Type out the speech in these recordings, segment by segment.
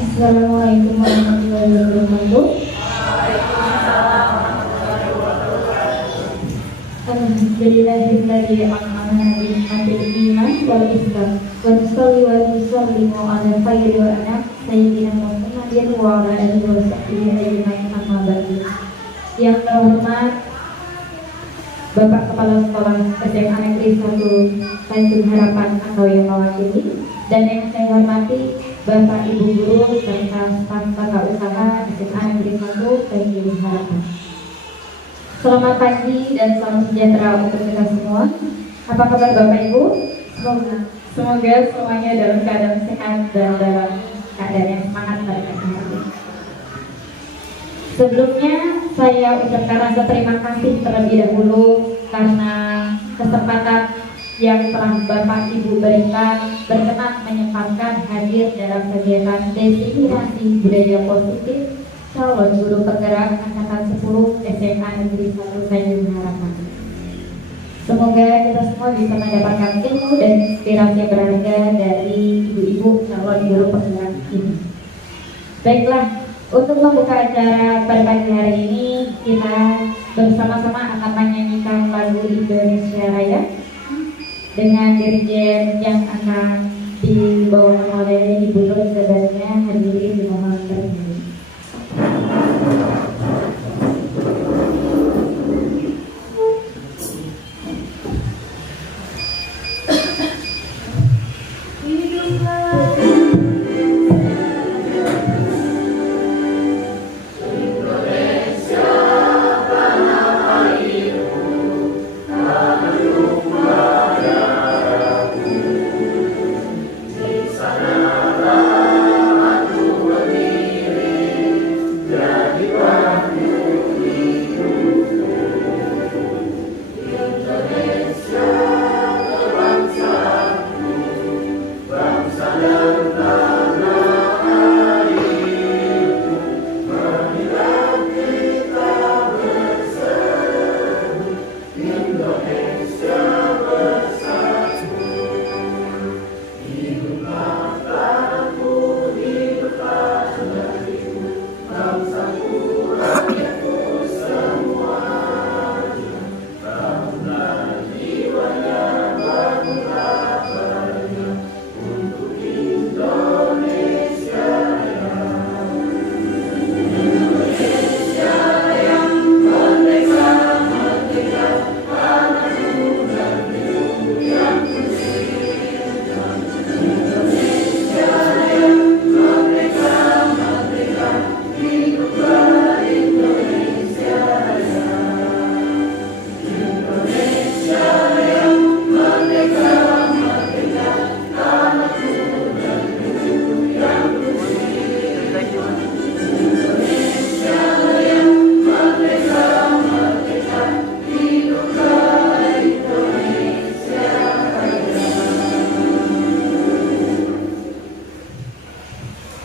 Assalamualaikum warahmatullahi wabarakatuh. Alhamdulillahilladzi an'ama bi ni'matil iman wal islam wa nusalli wa nusallimu ala khairil anam sayyidina Muhammadin wa ala alihi wa sahbihi ajma'in amma ba'du. Yang terhormat Bapak Kepala Sekolah SMA Negeri 1 Tanjung Harapan atau yang mewakili, dan yang saya hormati Bapak Ibu Guru serta staf tata usaha SMA Negeri 1 Tanjung Harapan. Selamat pagi dan salam sejahtera untuk kita semua. Apa kabar Bapak Ibu? Semoga semuanya dalam keadaan sehat dan dalam keadaan yang semangat pada kesehatan. Sebelumnya saya ucapkan rasa terima kasih terlebih dahulu karena kesempatan yang telah Bapak Ibu berikan berkenan menyempatkan hadir dalam kegiatan Destinasi Budaya Positif calon guru penggerak angkatan 10 SMA Negeri 1 Tanjung Harapan. Semoga kita semua bisa mendapatkan ilmu dan inspirasi yang berharga dari ibu-ibu calon guru penggerak ini. Baiklah, untuk membuka acara pada pagi hari ini, kita bersama-sama akan menyanyikan lagu Indonesia Raya dengan dirijen yang akan dibawa oleh Ibu Nur Zadania. Hadirin dimohon berdiri.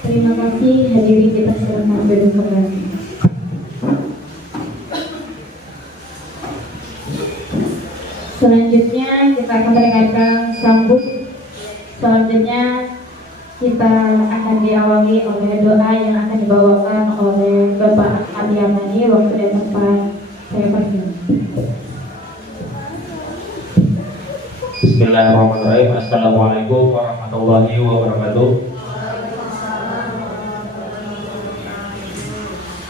Terima kasih, hadirin kita silakan duduk kembali. Selanjutnya kita akan mendengarkan sambut. Selanjutnya kita akan diawali oleh doa yang akan dibawakan oleh Bapak Ali Amani. Waktu dan tempat saya persilakan. Bismillahirrahmanirrahim. Assalamualaikum warahmatullahi wabarakatuh.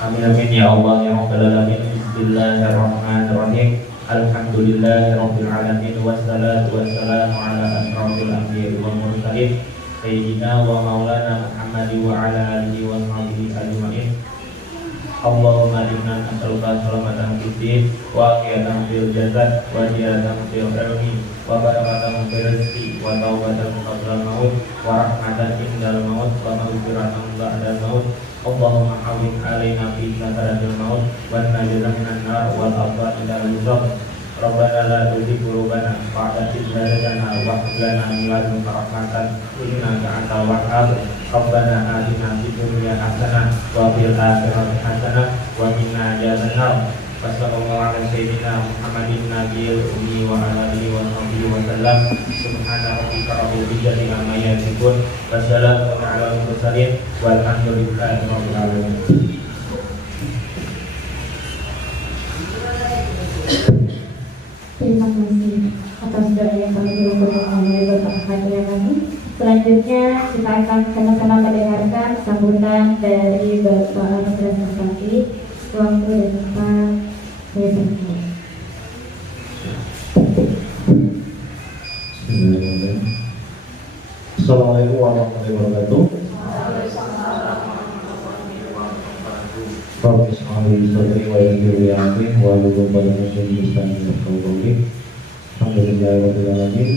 Amin amin ya Allah ya Rabbal alamin. Bismillahirrahmanirrahim. Alhamdulillahirabbil alamin wassalatu wassalamu ala asyrafil anbiya'i wal mursalin sayyidina wa maulana Muhammadin wa ala alihi wa sahbihi ajma'in. Allahumma inna nas'aluka salamatan fid din wa aqiyatan fil jasad wa ziyadatan fil ilmi wa barakatan fil rizqi wa taubatan qabla al-maut wa rahmatan indal maut wa maghfiratan ba'dal maut. Allahumma hawwin alaina fi sakaratil maut wa najina minan nar wal afwa indal hisab. Rabbana la tuzigh qulubana ba'da idh hadaytana wa hab lana min ladunka rahmatan innaka antal wahhab. Rabbana atina fid dunya hasanah wa fil akhirati hasanah wa qina adzabannar. Wassallallahu ala sayyidina Muhammadin nabiyil ummi wa ala alihi wa sahbihi wa sallam. Subhana rabbika rabbil izzati amma yasifun, wassalamun ala al-mursalin, walhamdulillahi rabbil alamin. Terima kasih atas doa yang kami diberikan oleh Bapak Hadiah kami. Selanjutnya kita akan sama-sama mendengarkan sambutan dari Bapak Andreas Masaki. Waktu dan tempat saya berikan. Assalamualaikum warahmatullahi wabarakatuh. Rabbi shrah li sadri wa yassir li amri wahlul 'uqdatam min lisani yafqahu qawli. Alhamdulillahirabbil alamin.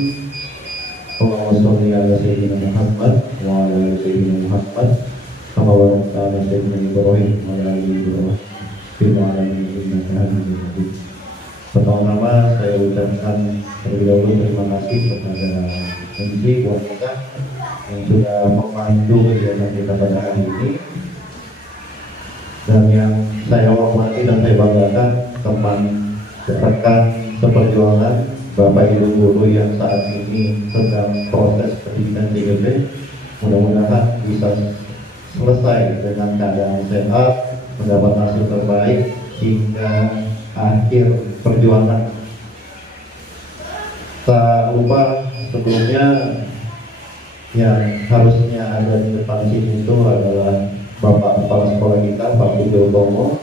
Allahumma shalli ala sayyidina Muhammad wa ala ali sayyidina Muhammad kama barakta ala sayyidina Ibrahim wa ala ali Ibrahim fil alamin innaka Hamidum Majid. Pertama-tama saya ucapkan terlebih dahulu terima kasih kepada MC buat kita yang sudah memandu kegiatan kita pada hari ini, dan yang saya hormati dan saya banggakan teman rekan seperjuangan Bapak Ibu guru yang saat ini sedang proses pendidikan CGP. Mudah-mudahan bisa selesai dengan keadaan sehat, mendapat hasil terbaik hingga akhir perjuangan. Tak lupa sebelumnya yang harusnya ada di depan sini itu adalah Bapak Kepala Sekolah kita, Pak Budi Utomo,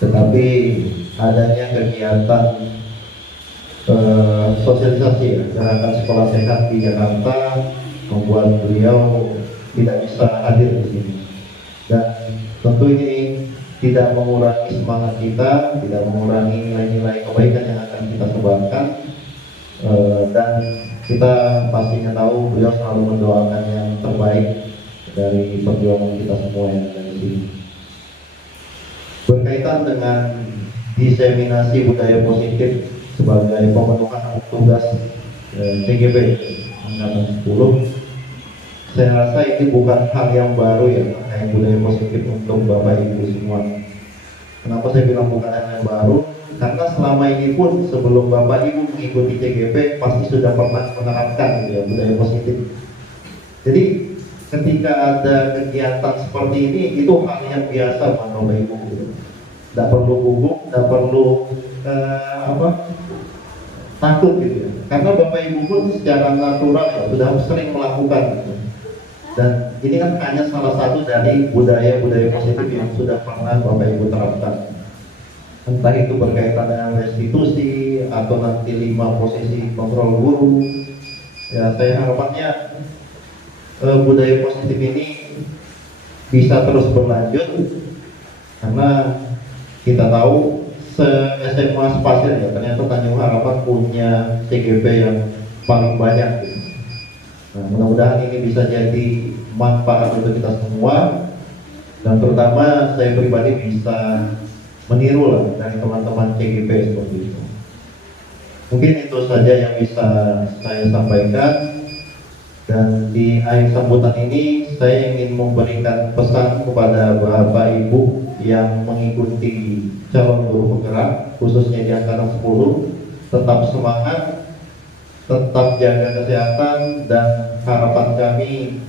tetapi adanya kegiatan sosialisasi gerakan sekolah sehat di Jakarta membuat beliau tidak bisa hadir di sini, dan tentu ini tidak mengurangi semangat kita, tidak mengurangi nilai-nilai kebaikan yang akan kita sebarkan, dan kita pastinya tahu beliau selalu mendoakan yang terbaik dari perjuangan kita semua yang ada di sini. Berkaitan dengan diseminasi budaya positif sebagai pemenuhan tugas CGP angkatan 10, saya rasa ini bukan hal yang baru ya terkait budaya positif untuk Bapak Ibu semua. Kenapa saya bilang bukan hal yang baru? Karena selama ini pun sebelum Bapak Ibu mengikuti CGP pasti sudah pernah menerapkan gitu ya, budaya positif. Jadi ketika ada kegiatan seperti ini itu hal yang biasa Bapak Ibu gitu. Tidak perlu gugup, tidak perlu takut gitu ya. Karena Bapak Ibu pun secara natural ya, sudah sering melakukan gitu. Dan ini kan hanya salah satu dari budaya-budaya positif yang sudah pernah Bapak Ibu terapkan. Entah itu berkaitan dengan restitusi atau nanti 5 posisi kontrol guru. Ya, saya harapannya budaya positif ini bisa terus berlanjut, karena kita tahu SMA Spasial ya, ternyata Tanjung Harapan punya CGP yang paling banyak gitu. Nah, mudah-mudahan ini bisa jadi manfaat untuk kita semua, dan terutama saya pribadi bisa meniru lah dari teman-teman CGP seperti itu. Mungkin itu saja yang bisa saya sampaikan, dan di akhir sambutan ini saya ingin memberikan pesan kepada Bapak Ibu yang mengikuti calon guru penggerak khususnya di angkatan 10, tetap semangat, tetap jaga kesehatan, dan harapan kami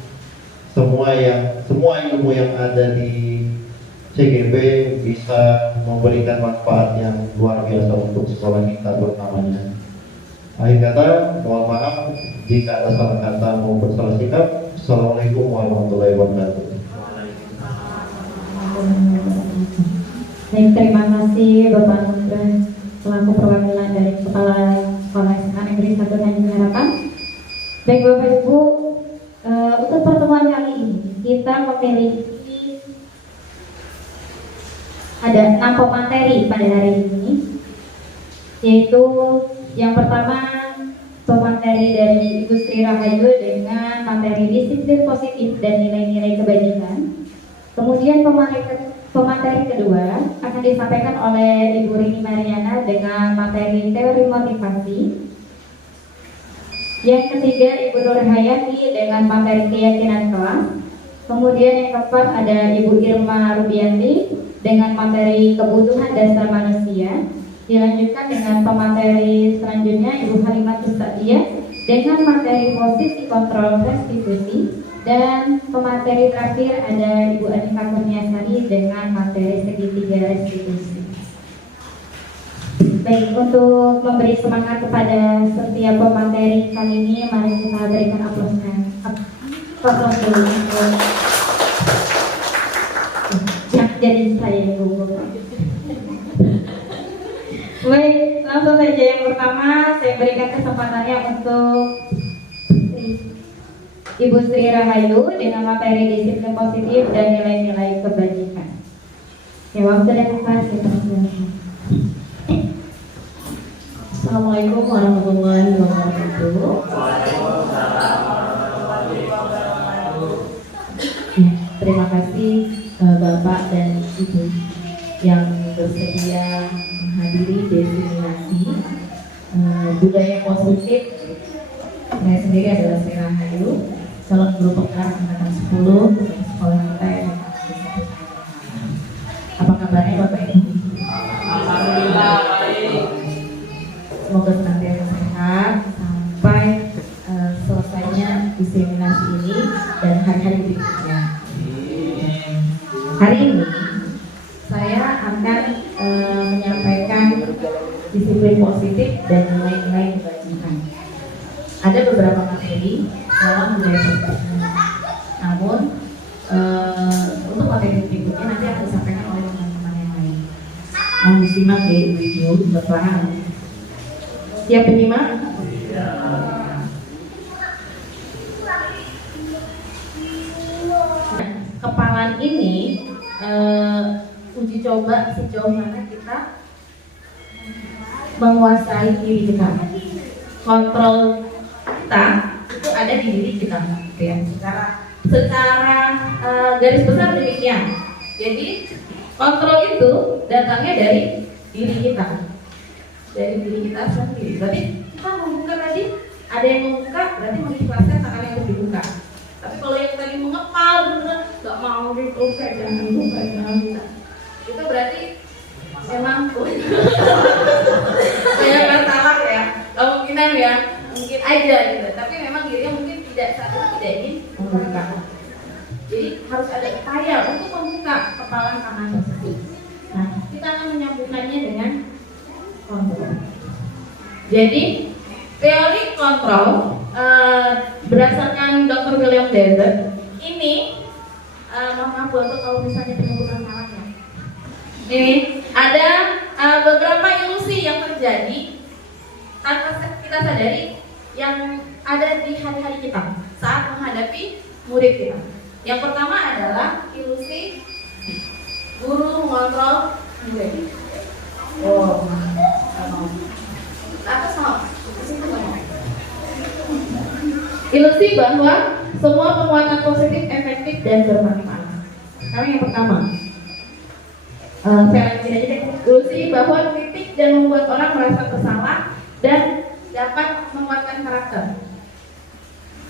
semua ilmu yang ada di CGP bisa memberikan manfaat yang luar biasa untuk sekolah kita terutamanya. Akhir kata, mohon maaf jika ada salah kata maupun salah sikap. Assalamualaikum warahmatullahi wabarakatuh. Baik, terima kasih Bapak Nusran selaku perwakilan dari Kepala Sekolah SMA Negeri 1 Tanjung Harapan. Baik Bapak Ibu, untuk pertemuan kali ini kita memiliki ada 6 pemateri pada hari ini, yaitu yang pertama pemateri dari Ibu Sri Rahayu dengan materi disiplin positif dan nilai-nilai kebajikan. Kemudian pemateri kedua akan disampaikan oleh Ibu Rini Mariana dengan materi teori motivasi. Yang ketiga Ibu Nur Hayati dengan materi keyakinan kelas. Kemudian yang keempat ada Ibu Irma Rubianti dengan materi kebutuhan dasar manusia. Dilanjutkan dengan pemateri selanjutnya Ibu Halimah Tustadiyah dengan materi posisi kontrol restitusi, dan pemateri terakhir ada Ibu Anika Kurniasari dengan materi segitiga restitusi. Baik, untuk memberi semangat kepada setiap pemateri kali ini, mari kita berikan aplausnya. Aplaus dulu. Jangan jadi saya yang gugup. Baik, langsung saja yang pertama saya berikan kesempatannya untuk Ibu Sri Rahayu dengan materi disiplin positif dan nilai-nilai kebajikan. Ya, waktu dan tempat kita silakan. Assalamualaikum warahmatullahi wabarakatuh. Ya, terima kasih Bapak dan Ibu yang bersedia menghadiri diseminasi budaya positif. Saya sendiri adalah Sri Rahayu, calon guru penggerak angkatan 10 dari sekolah kita yang apa kabarnya Bapak Ibu? Alhamdulillah baik. Semoga senantiasa sehat sampai selesainya diseminasi ini dan hari-hari berikutnya. Hari ini saya akan menyampaikan disiplin positif dan nilai-nilai kebajikan. Ada beberapa materi dalam budaya positif. Namun untuk materi berikutnya nanti akan disampaikan oleh teman-teman yang lain. Mohon disimak ya Ibu-ibu, berpaham. Siap penyimak? Kepalan ini uji coba sejauh mana kita menguasai diri kita. Kontrol kita itu ada di diri kita, gitu ya. Secara garis besar demikian. Jadi kontrol itu datangnya dari diri kita. Dari diri kita sendiri. Berarti kita membuka tadi, ada yang membuka, berarti mengikhlaskan tangan yang dibuka. Tapi kalau yang tadi mengepal, bener nggak mau dibuka, jangan dibuka, jangan buka. Itu berarti memang banyak masalah ya. Kemungkinan ya, mungkin aja gitu. Tapi memang dirinya mungkin tidak ingin membuka. Jadi harus ada upaya untuk membuka kepalan tangan tersebut. Nah, kita akan menyambungkannya dengan kontrol. Jadi teori kontrol berdasarkan Dr. William Desert ini, maaf untuk kalau misalnya penyebutan salahnya. Ini ada beberapa ilusi yang terjadi tanpa kita sadari yang ada di hari-hari kita saat menghadapi murid kita. Yang pertama adalah ilusi guru mengontrol murid. Oh, atas mau, ilusi bahwa semua penguatan positif efektif dan bermanfaat. Sekarang yang pertama, saya lanjutin aja deh. Ilusi bahwa kritik dan membuat orang merasa bersalah dan dapat menguatkan karakter.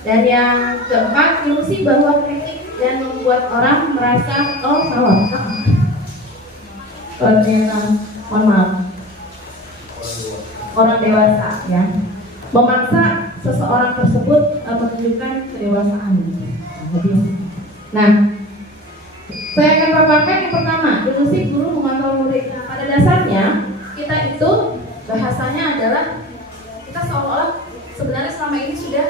Dan yang keempat, ilusi bahwa kritik dan membuat orang merasa salah. Ternyata mohon maaf, orang dewasa ya, memaksa seseorang tersebut menunjukkan kedewasaan. Nah, saya akan paparkan yang pertama, ilusi guru mengontrol murid. Nah, pada dasarnya kita itu bahasanya adalah kita seolah-olah sebenarnya selama ini sudah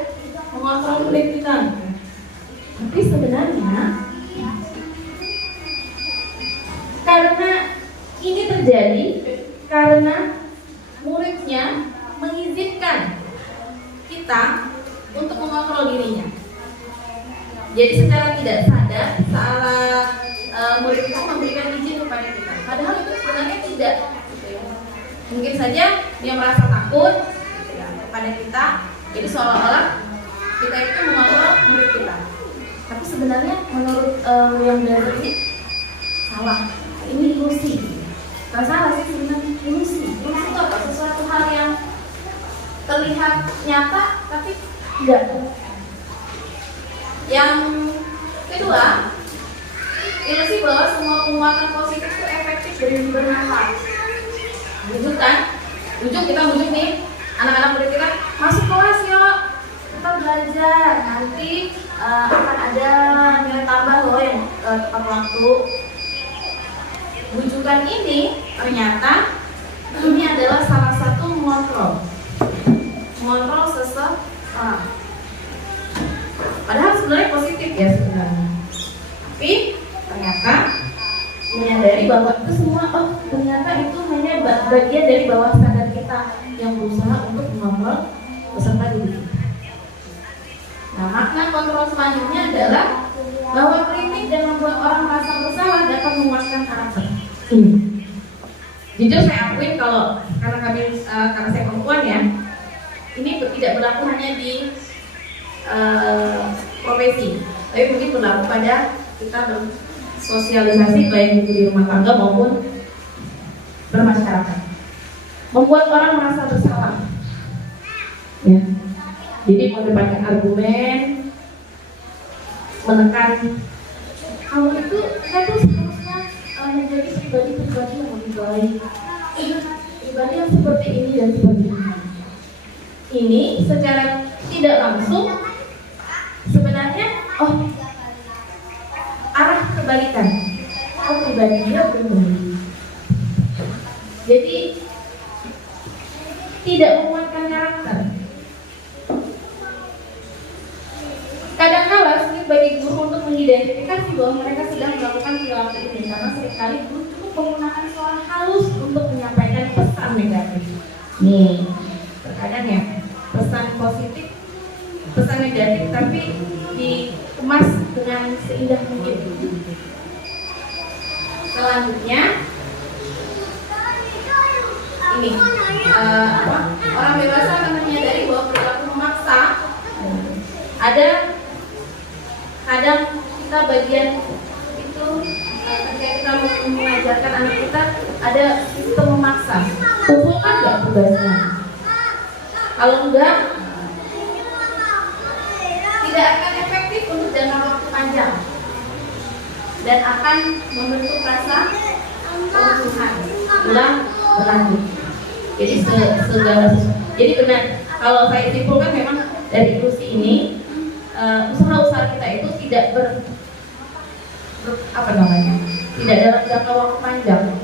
mengontrol murid kita. Tapi sebenarnya karena ini terjadi karena muridnya mengizinkan kita untuk mengontrol dirinya. Jadi secara tidak sadar saat murid itu memberikan izin kepada kita. Padahal itu sebenarnya tidak. Mungkin saja dia merasa takut kepada kita. Jadi seolah-olah kita itu mengontrol murid kita. Tapi sebenarnya menurut yang dari ini salah. Ini ilusi. Gak salah sih sebenarnya, ilusi. Ilusi itu apa? Sesuatu hal yang terlihat nyata tapi tidak. Yang kedua, ilusi bahwa semua penguatan positif itu efektif dan bermanfaat. Bujuk kan? Kita bujuk nih anak-anak murid kita masuk kelas yuk, belajar, nanti akan ada nilai tambah loh yang tepat waktu. Rujukan ini ternyata ini adalah salah satu mengontrol seseorang. Padahal sebenarnya positif ya sebenarnya. Tapi ternyata menyadari bahwa itu semua ternyata itu hanya bagian dari bawah sadar kita yang berusaha untuk mengontrol peserta didik. Nah, makna kontrol selanjutnya adalah bahwa kritik dan membuat orang merasa bersalah dapat menguatkan karakter. Jujur saya akuin kalau karena saya perempuan ya, ini tidak berlaku hanya di profesi, tapi mungkin berlaku pada kita bersosialisasi baik itu di rumah tangga maupun bermasyarakat. Membuat orang merasa bersalah. Ya. Jadi mendepankan argumen, menekan kamu itu kita tuh seharusnya menjadi pribadi yang lebih baik, pribadi yang seperti ini dan seperti ini. Ini secara tidak langsung sebenarnya arah kebalikan. Pribadi dia berbeda. Jadi tidak menguatkan karakter. Kadang-kala sulit bagi guru untuk mengidentifikasi bahwa mereka sedang melakukan perilaku ini karena seringkali guru cukup menggunakan suara halus untuk menyampaikan pesan negatif. Nih, terkadang ya pesan positif, pesan negatif tapi dikemas dengan seindah mungkin. Selanjutnya ini orang dewasa akan menyadari bahwa perilaku memaksa ada. Kadang kita bagian itu ketika kita mengajarkan anak kita ada sistem memaksa. Pukul kan nggak tugasnya. Kalau enggak, tidak akan efektif untuk jangka waktu panjang dan akan membentuk rasa kerusuhan berlanjut. Jadi segala sesuatu. Jadi benar. Kalau saya simpulkan memang dari ilusi ini. Usaha-usaha kita itu tidak tidak dalam jangka waktu panjang.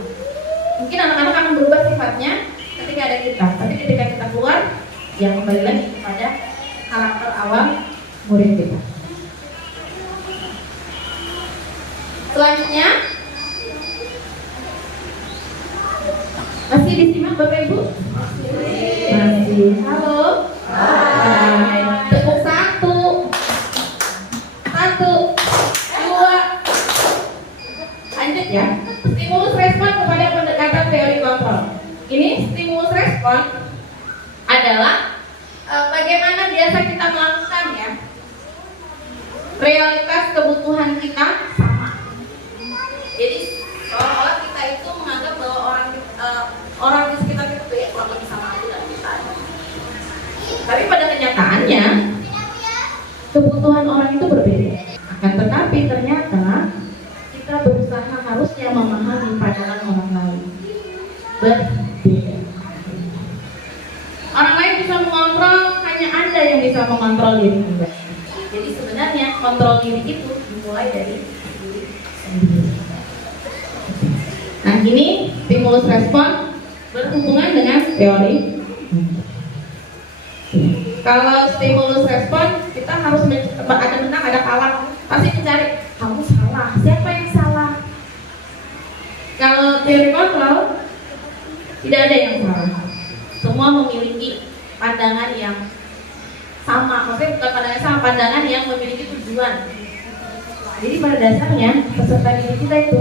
Mungkin anak-anak akan berubah sifatnya ketika ada kita, tapi ketika kita keluar, ya kembali lagi kepada karakter awal murid kita. Selanjutnya, masih disimak Bapak Ibu? Masih. Halo. Hai. Tepuk satu, dua, lanjut ya. Stimulus respon kepada pendekatan teori kontrol. Ini stimulus respon adalah bagaimana biasa kita melakukan ya. Realitas kebutuhan kita sama. Jadi seolah-olah kita itu menganggap bahwa orang di sekitar kita itu ya kurang lebih sama dengan kita. Tapi pada kenyataannya kebutuhan orang itu berbeda. Akan tetapi ternyata kita berusaha harusnya memahami pandangan orang lain berbeda. Orang lain bisa mengontrol, hanya Anda yang bisa mengontrol diri Anda. Jadi sebenarnya kontrol diri itu dimulai dari diri sendiri. Nah ini stimulus respon berhubungan dengan teori. Kalau stimulus respon kita harus ada menang, ada kalah. Pasti mencari kamu salah, siapa yang salah. Kalau teori kontrol tidak ada yang salah. Semua memiliki pandangan yang sama. Maksudnya bukan pandangan sama, pandangan yang memiliki tujuan. Jadi pada dasarnya peserta didik kita itu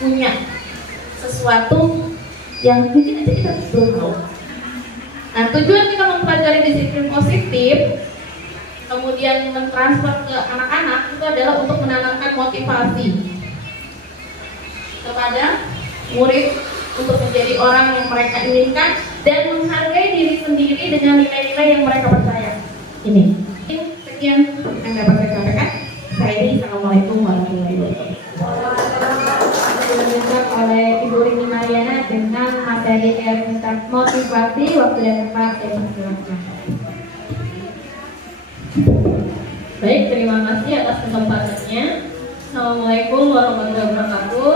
punya sesuatu yang mungkin aja kita belum tahu. Nah, tujuan kita mempelajari disiplin positif, kemudian mentransfer ke anak-anak itu adalah untuk menanamkan motivasi kepada murid untuk menjadi orang yang mereka inginkan dan menghargai diri sendiri dengan nilai-nilai yang mereka percaya. Ini sekian yang dapat saya sampaikan. Assalamualaikum warahmatullahi wabarakatuh. Dilanjutkan oleh Ibu Rini Mariana dengan materi teori motivasi. Waktu dan tempat saya persilakan. terima kasih atas kesempatannya. Assalamualaikum warahmatullahi wabarakatuh.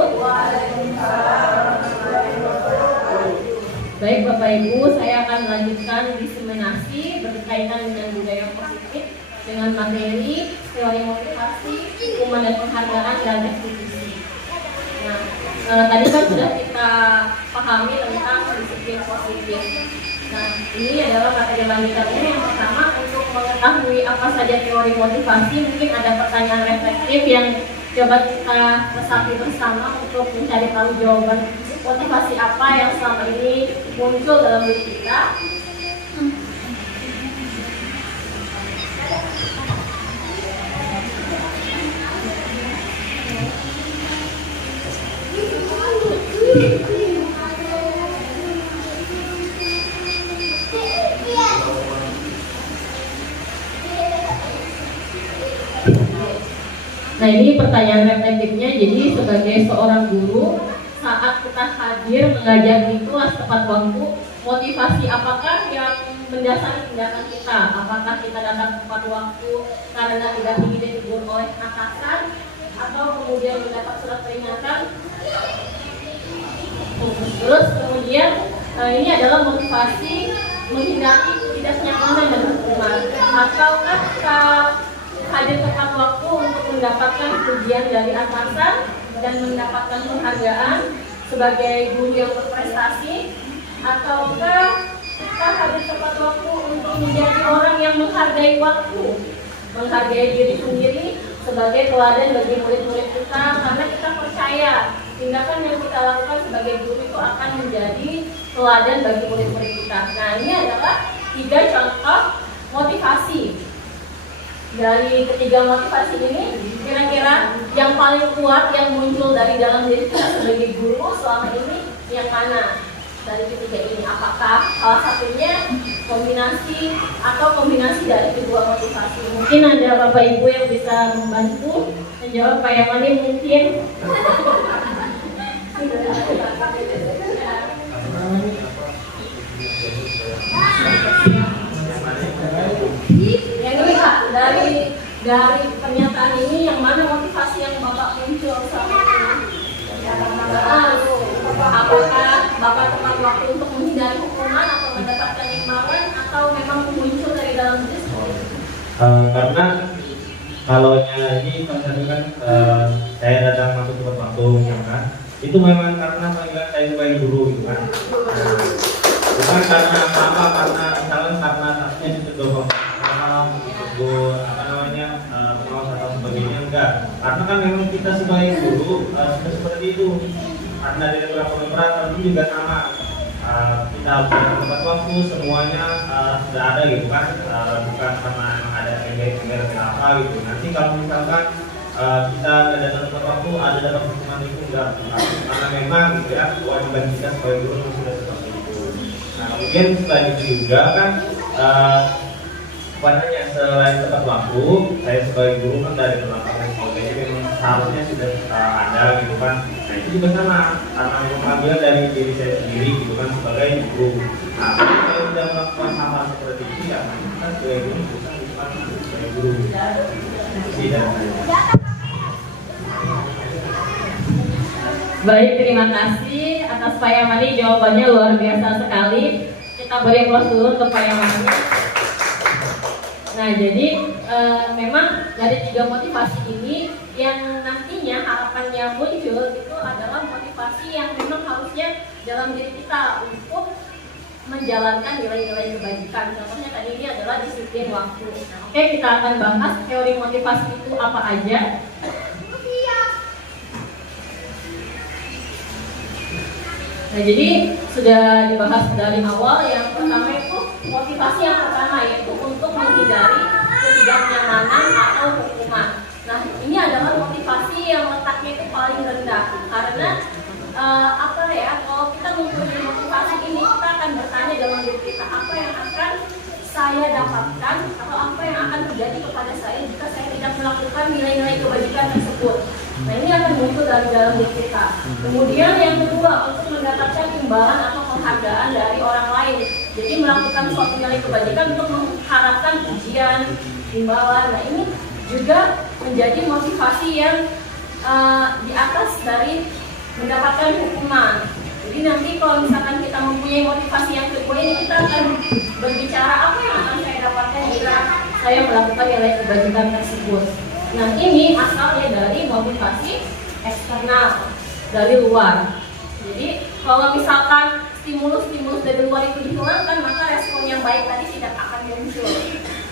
Baik Bapak Ibu, saya akan melanjutkan diseminasi berkaitan dengan budaya positif dengan materi teori motivasi, hukuman dan penghargaan dan restitusi. Nah, tadi kan sudah kita pahami tentang disiplin positif. Nah, ini adalah materi lanjutannya. Yang pertama, untuk mengetahui apa saja teori motivasi, mungkin ada pertanyaan reflektif yang coba kita resapi bersama untuk mencari tahu jawaban motivasi apa yang selama ini muncul dalam diri kita. Nah, ini pertanyaan reflektifnya. Jadi sebagai seorang guru, saat kita hadir mengajar di kelas tepat waktu, motivasi apakah yang mendasari tindakan kita? Apakah kita datang tepat waktu karena tidak ingin ditegur oleh atasan, atau kemudian mendapat surat peringatan? Terus kemudian ini adalah motivasi menghindari ketidaknyamanan dan hukuman, ataukah kita hadir tepat waktu untuk mendapatkan pujian dari atasan dan mendapatkan penghargaan sebagai guru yang berprestasi, ataukah kita hadir tepat waktu untuk menjadi orang yang menghargai waktu, menghargai diri sendiri sebagai teladan bagi murid-murid kita, karena kita percaya tindakan yang kita lakukan sebagai guru itu akan menjadi teladan bagi murid-murid kita. Nah, ini adalah 3 contoh motivasi. Dari ketiga motivasi ini, kira-kira yang paling kuat yang muncul dari dalam diri kita sebagai guru selama ini yang mana dari ketiga ini? Apakah salah satunya kombinasi atau kombinasi dari kedua motivasi? Mungkin ada Bapak Ibu yang bisa membantu menjawab. Pak Yamani mungkin. Yang ini Pak, dari pernyataan ini yang mana motivasi yang Bapak muncul selama ini? Apakah Bapak tepat waktu untuk menghindari hukuman atau mendapatkan imbalan, atau memang muncul dari dalam diri sendiri? Karena kalau ini kan saya datang masuk tepat waktu, ya kan? Itu memang karena panggilan saya sebagai guru, gitu kan? Bukan karena apa, karena misalnya karena tasnya ditegur pengawas atau sebagainya, enggak. Karena kan memang kita sebagai guru sudah seperti itu. Karena dari beberapa tapi juga sama. Kita harus tepat waktu, semuanya sudah ada gitu kan. Bukan karena memang ada enggar apa gitu. Nanti kalau misalkan kita tidak datang tepat waktu, ada dalam hukuman itu enggak. Karena memang gitu ya, kewajiban kita sebagai guru sudah seperti itu. Nah, kemudian selain itu juga kan Padahal selain tepat waktu, saya sebagai guru kan dari belakang dan sebagainya memang seharusnya sudah ada gitu kan. Nah itu juga sama, karena memang ambil dari diri saya sendiri gitu kan sebagai guru. Nah kalau saya sudah melakukan hal-hal seperti itu ya kita sebagai guru bukan sebagai guru. Tidak. Baik, terima kasih atas Pak Yamani, jawabannya luar biasa sekali. Kita beri aplaus dulu untuk Pak Yamani. Nah, jadi memang dari 3 motivasi ini yang nantinya harapannya muncul itu adalah motivasi yang memang harusnya dalam diri kita untuk menjalankan nilai-nilai kebajikan. Contohnya tadi ini adalah disiplin waktu. Nah, oke, kita akan bahas teori motivasi itu apa aja. Nah, jadi sudah dibahas dari awal. Yang pertama itu motivasi yang pertama yaitu untuk menghindari ketidaknyamanan atau hukuman. Nah, ini adalah motivasi yang letaknya itu paling rendah karena kalau kita mempunyai motivasi ini kita akan bertanya dalam diri kita apa yang akan saya dapatkan atau apa yang akan terjadi kepada saya jika saya tidak melakukan nilai-nilai kebajikan tersebut. Nah, ini akan muncul dari dalam diri kita. Kemudian yang kedua, untuk mendapatkan imbalan atau penghargaan dari orang lain. Jadi melakukan suatu nilai kebajikan untuk mengharapkan pujian, imbalan. Nah, ini juga menjadi motivasi yang di atas dari mendapatkan hukuman. Jadi nanti kalau misalkan kita mempunyai motivasi yang kedua ini, kita akan berbicara apa yang akan saya dapatkan jika saya melakukan nilai kebajikan tersebut. Nah, ini asalnya dari motivasi eksternal, dari luar. Jadi kalau misalkan stimulus-stimulus dari luar itu dihilangkan, maka respon yang baik tadi tidak akan muncul.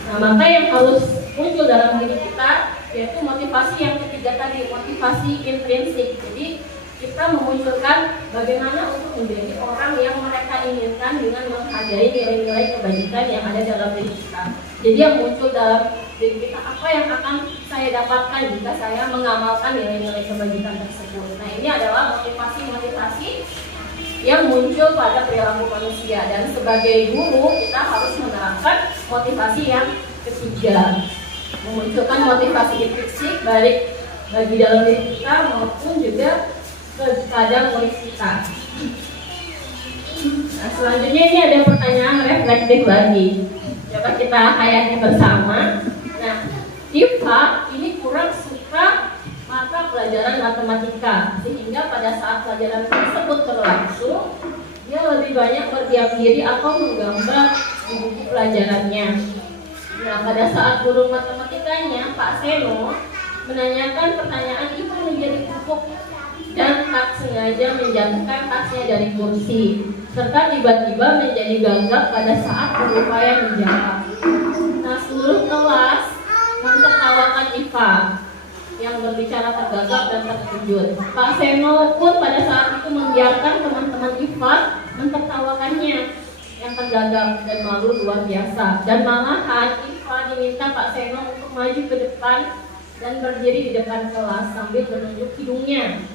Nah, maka yang harus muncul dalam diri kita yaitu motivasi yang ketiga tadi, motivasi intrinsik. Jadi kita memunculkan bagaimana untuk menjadi orang yang mereka inginkan dengan menghargai nilai-nilai kebajikan yang ada dalam diri kita. Jadi yang muncul dalam diri kita, apa yang akan saya dapatkan jika saya mengamalkan nilai-nilai kebajikan tersebut. Nah, ini adalah motivasi-motivasi yang muncul pada perilaku manusia, dan sebagai guru kita harus menerapkan motivasi yang ketiga, memunculkan motivasi intrinsik baik bagi dalam diri kita maupun juga kepada murid kita. Nah, selanjutnya ini ada pertanyaan reflektif lagi. Coba kita hayati bersama. Nah, Iva ini kurang suka mata pelajaran matematika, sehingga pada saat pelajaran tersebut berlangsung, dia lebih banyak berdiam diri atau menggambar di buku pelajarannya. Nah, pada saat guru matematikanya, Pak Seno, menanyakan pertanyaan itu menjadi pupuk dan tak sengaja menjatuhkan tasnya dari kursi, serta tiba-tiba menjadi gagap pada saat berupaya menjawab. Nah, seluruh kelas mentertawakan Iva yang berbicara tergagap dan terkejut. Pak Seno pun pada saat itu membiarkan teman-teman Iva mentertawakannya yang tergagap dan malu luar biasa. Dan malahan Iva diminta Pak Seno untuk maju ke depan dan berdiri di depan kelas sambil menunjuk hidungnya,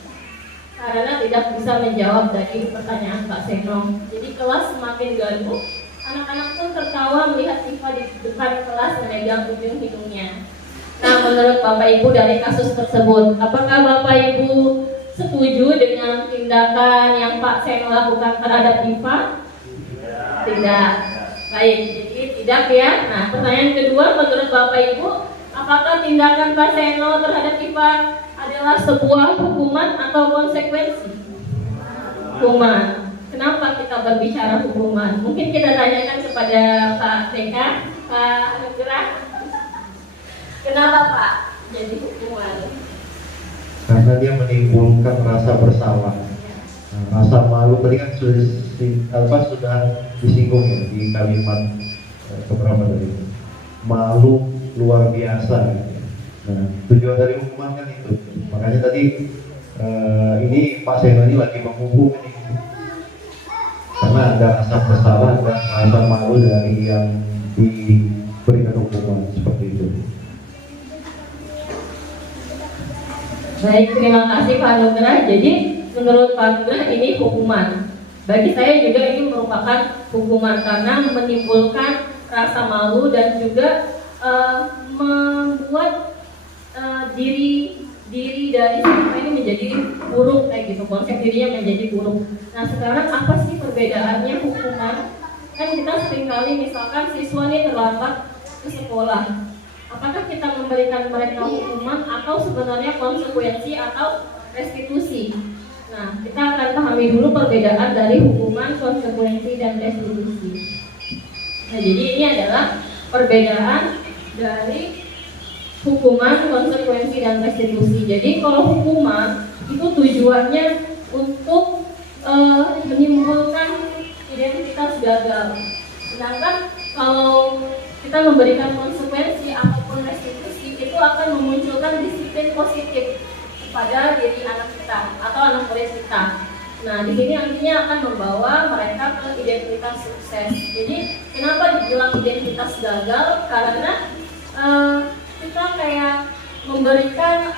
karena tidak bisa menjawab dari pertanyaan Pak Seno. Jadi kelas semakin gaduh. Anak-anak pun tertawa melihat Iva di depan kelas memegang ujung hidungnya. Nah, menurut Bapak Ibu dari kasus tersebut, apakah Bapak Ibu setuju dengan tindakan yang Pak Seno lakukan terhadap Iva? Tidak. Baik, jadi tidak ya. Nah, pertanyaan kedua, menurut Bapak Ibu, apakah tindakan Pak Seno terhadap Iva adalah sebuah hukuman atau konsekuensi? Hukuman. Kenapa kita berbicara hukuman? Mungkin kita tanyakan kepada Pak TK, Pak Nugrah. Kenapa Pak jadi hukuman? Karena dia menimbulkan rasa bersalah. Nah, rasa malu tadi kan sudah disinggung ya di kalimat keberapa tadi. Malu luar biasa. Nah, tujuan dari hukuman kan itu. Makanya tadi ini Pak Seno ini lagi menghukum ini. Karena ada rasa bersalah dan rasa malu dari yang diberikan hukuman seperti itu. Baik, terima kasih Pak Nugrah. Jadi menurut Pak Nugrah ini hukuman. Bagi saya juga ini merupakan hukuman karena menimbulkan rasa malu dan juga membuat diri dari siapa ini menjadi buruk kayak gitu, konsep dirinya menjadi buruk. Nah, sekarang apa sih perbedaannya hukuman? Kan kita seringkali misalkan siswa ini terlambat ke sekolah. Apakah kita memberikan mereka hukuman atau sebenarnya konsekuensi atau restitusi? Nah, kita akan pahami dulu perbedaan dari hukuman, konsekuensi, dan restitusi. Nah, jadi ini adalah perbedaan dari hukuman, konsekuensi, dan restitusi. Jadi kalau hukuman itu tujuannya untuk menimbulkan identitas gagal. Sedangkan kalau kita memberikan konsekuensi ataupun restitusi, itu akan memunculkan disiplin positif kepada diri anak kita atau anak murid kita. Nah, di sini nantinya akan membawa mereka ke identitas sukses. Jadi kenapa dibilang identitas gagal? Karena kita kayak memberikan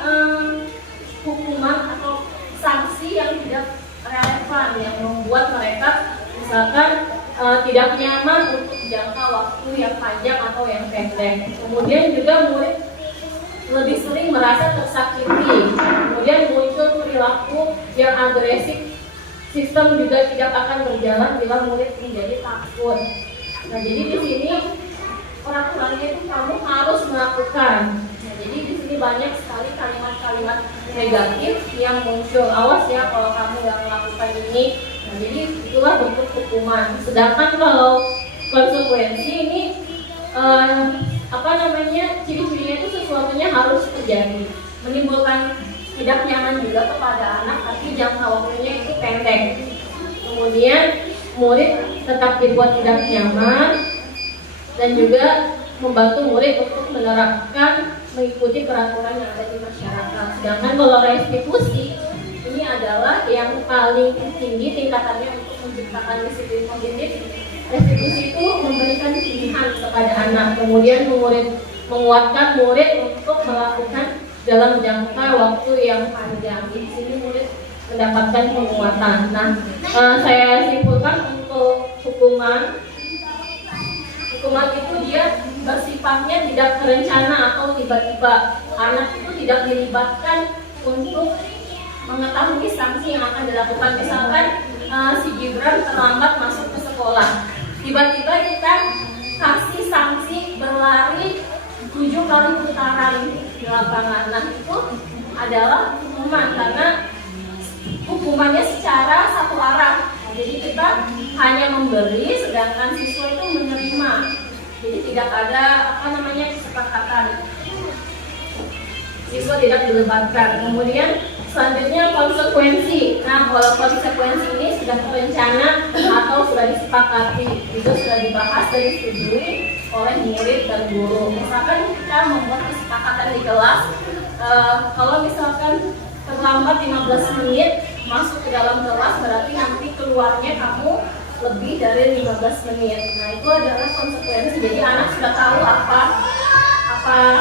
hukuman atau sanksi yang tidak relevan, yang membuat mereka misalkan tidak nyaman untuk jangka waktu yang panjang atau yang pendek. Kemudian juga murid lebih sering merasa tersakiti. Kemudian muncul perilaku yang agresif. Sistem juga tidak akan berjalan bila murid menjadi takut. Nah, jadi di sini peraturannya itu kamu harus melakukan. Nah, jadi banyak sekali kalimat-kalimat negatif yang muncul. Awas ya kalau kamu yang melakukan ini. Nah, jadi itulah bentuk hukuman. Sedangkan kalau konsekuensi ini ciri-cirinya itu sesuatunya harus terjadi, menimbulkan tidak nyaman juga kepada anak, tapi jangka waktunya itu pendek. Kemudian murid tetap dibuat tidak nyaman dan juga membantu murid untuk menerapkan mengikuti peraturan yang ada di masyarakat. Sedangkan kalau restitusi ini adalah yang paling tinggi tingkatannya untuk menciptakan disiplin positif. Restitusi itu memberikan pilihan kepada anak, kemudian menguatkan murid untuk melakukan dalam jangka waktu yang panjang. Di sini murid mendapatkan penguatan. Nah, saya simpulkan untuk hukuman itu dia bersifatnya tidak terencana atau tiba-tiba. Anak itu tidak dilibatkan untuk mengetahui sanksi yang akan dilakukan. Misalkan si Gibran terlambat masuk ke sekolah, tiba-tiba kita kasih sanksi berlari 7 kali putaran di lapangan. Nah, itu adalah hukuman karena hukumannya secara satu arah. Jadi kita hanya memberi, sedangkan siswa itu menerima. Jadi tidak ada kesepakatan. Siswa tidak dilibatkan. Kemudian selanjutnya konsekuensi. Nah, kalau konsekuensi ini sudah terencana atau sudah disepakati, itu sudah dibahas dan disetujui oleh murid dan guru. Misalkan kita membuat kesepakatan di kelas, kalau misalkan terlambat 15 menit masuk ke dalam kelas, berarti nanti keluarnya kamu lebih dari 15 menit. Nah, itu adalah konsekuensi. Jadi anak sudah tahu apa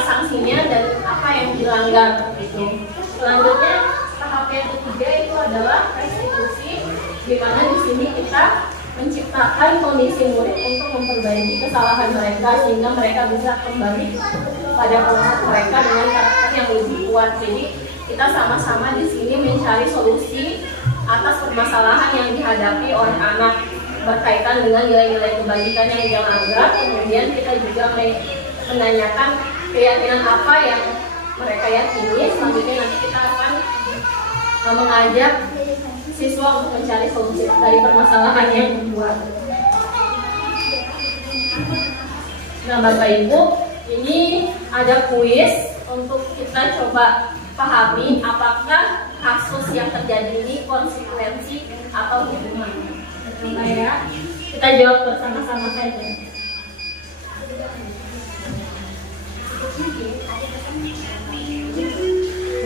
sanksinya dan apa yang dilanggar gitu. Selanjutnya tahap yang ketiga itu adalah restitusi, di mana di sini kita menciptakan kondisi murid untuk memperbaiki kesalahan mereka sehingga mereka bisa kembali pada kelompok mereka dengan karakter yang lebih kuat. Jadi kita sama-sama di sini mencari solusi atas permasalahan yang dihadapi oleh anak berkaitan dengan nilai-nilai kebajikan yang dia anggap. Kemudian kita juga menanyakan keyakinan apa yang mereka yakini. Selanjutnya nanti kita akan mengajak siswa untuk mencari solusi dari permasalahan yang dibuat. Nah, Bapak Ibu, ini ada kuis untuk kita coba pahami apakah kasus yang terjadi ini konsekuensi atau hukuman. Nah, ya, kita jawab bersama-sama saja.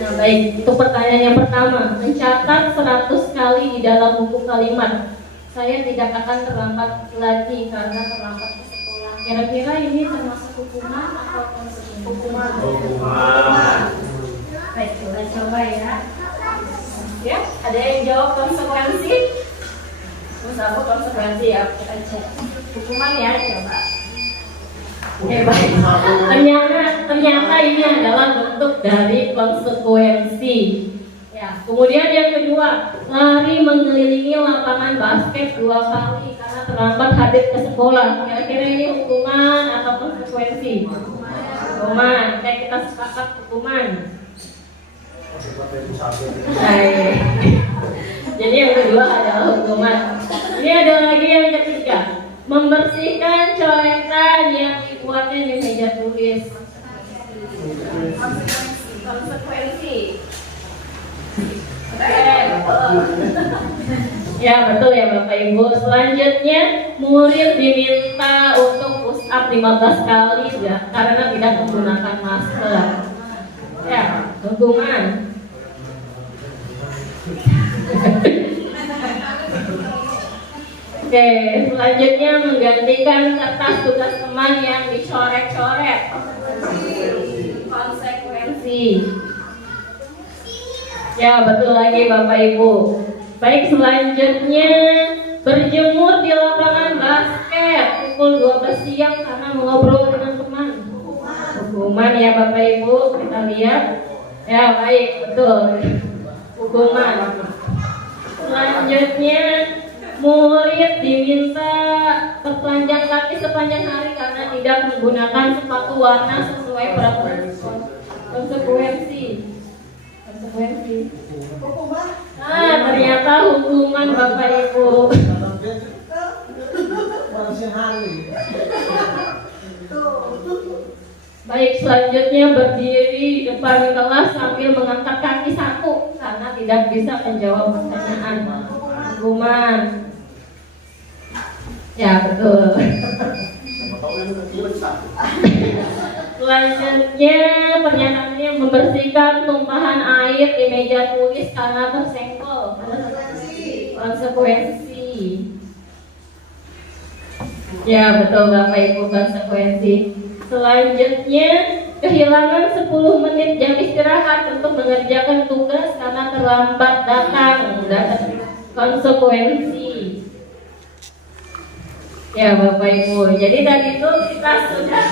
Nah, baik, itu pertanyaan yang pertama. Mencatat 100 kali di dalam buku kalimat, saya tidak akan terlambat lagi karena terlambat ke sekolah. Kira-kira ini termasuk hukuman atau konsekuensi? Hukuman. Baik, kita coba ya. Ya, ada yang jawab konsekuensi? Misalnya konsekuensi ya, kita cek. Hukuman ya, coba. Baik. Ternyata ini adalah bentuk dari konsekuensi. Ya, kemudian yang kedua, lari mengelilingi lapangan basket 2 kali karena terlambat hadir ke sekolah. Kira-kira ini hukuman atau konsekuensi? Hukuman. Kayak kita sepakat hukuman. Baik. Jadi yang kedua adalah hukuman. Ini ada lagi yang ketiga, membersihkan coretan yang dibuatnya di meja tulis. Konsekuensi. Ya, betul ya Bapak Ibu. Selanjutnya, murid diminta untuk push up 15 kali ya, karena tidak menggunakan masker. Ya, hukuman. Oke, selanjutnya menggantikan kertas tugas teman yang dicoret-coret. Konsekuensi. Ya, betul lagi Bapak Ibu. Baik, selanjutnya berjemur di lapangan basket pukul 12 siang karena mengobrol dengan teman. Hukuman ya Bapak Ibu, kita lihat. Ya, baik, betul. Hukuman. Selanjutnya, murid diminta bertelanjang kaki sepanjang hari karena tidak menggunakan sepatu warna sesuai peraturan sekolah. konsekuensi. Nah, ternyata hukuman Bapak Ibu. Baik, selanjutnya berdiri di depan kelas sambil mengangkat kaki satu karena tidak bisa menjawab pertanyaan. Hukuman. Ya, betul. Selanjutnya pernyataannya membersihkan tumpahan air di meja tulis karena tersenggol. Konsekuensi. Ya, betul Bapak Ibu, konsekuensi. Selanjutnya kehilangan 10 menit jam istirahat untuk mengerjakan tugas karena terlambat datang. Konsekuensi. Ya Bapak Ibu, jadi tadi itu kita sudah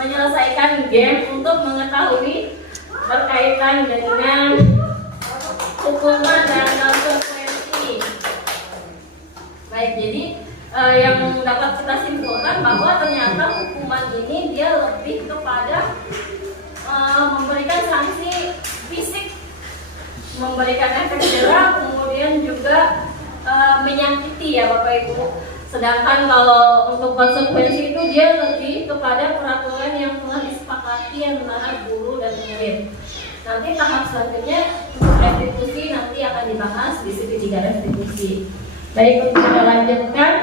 menyelesaikan game untuk mengetahui berkaitan dengan hukuman dan konsekuensi. Baik, jadi yang dapat kita simpulkan bahwa ternyata hukuman ini dia lebih kepada memberikan sanksi fisik, memberikan efek jerah, kemudian juga menyakiti ya Bapak Ibu. Sedangkan kalau untuk konsekuensi itu dia lebih kepada peraturan yang telah disepakati antara guru dan murid. Nanti tahap selanjutnya untuk restitusi nanti akan dibahas di segitiga restitusi. Baik, untuk kita lanjutkan.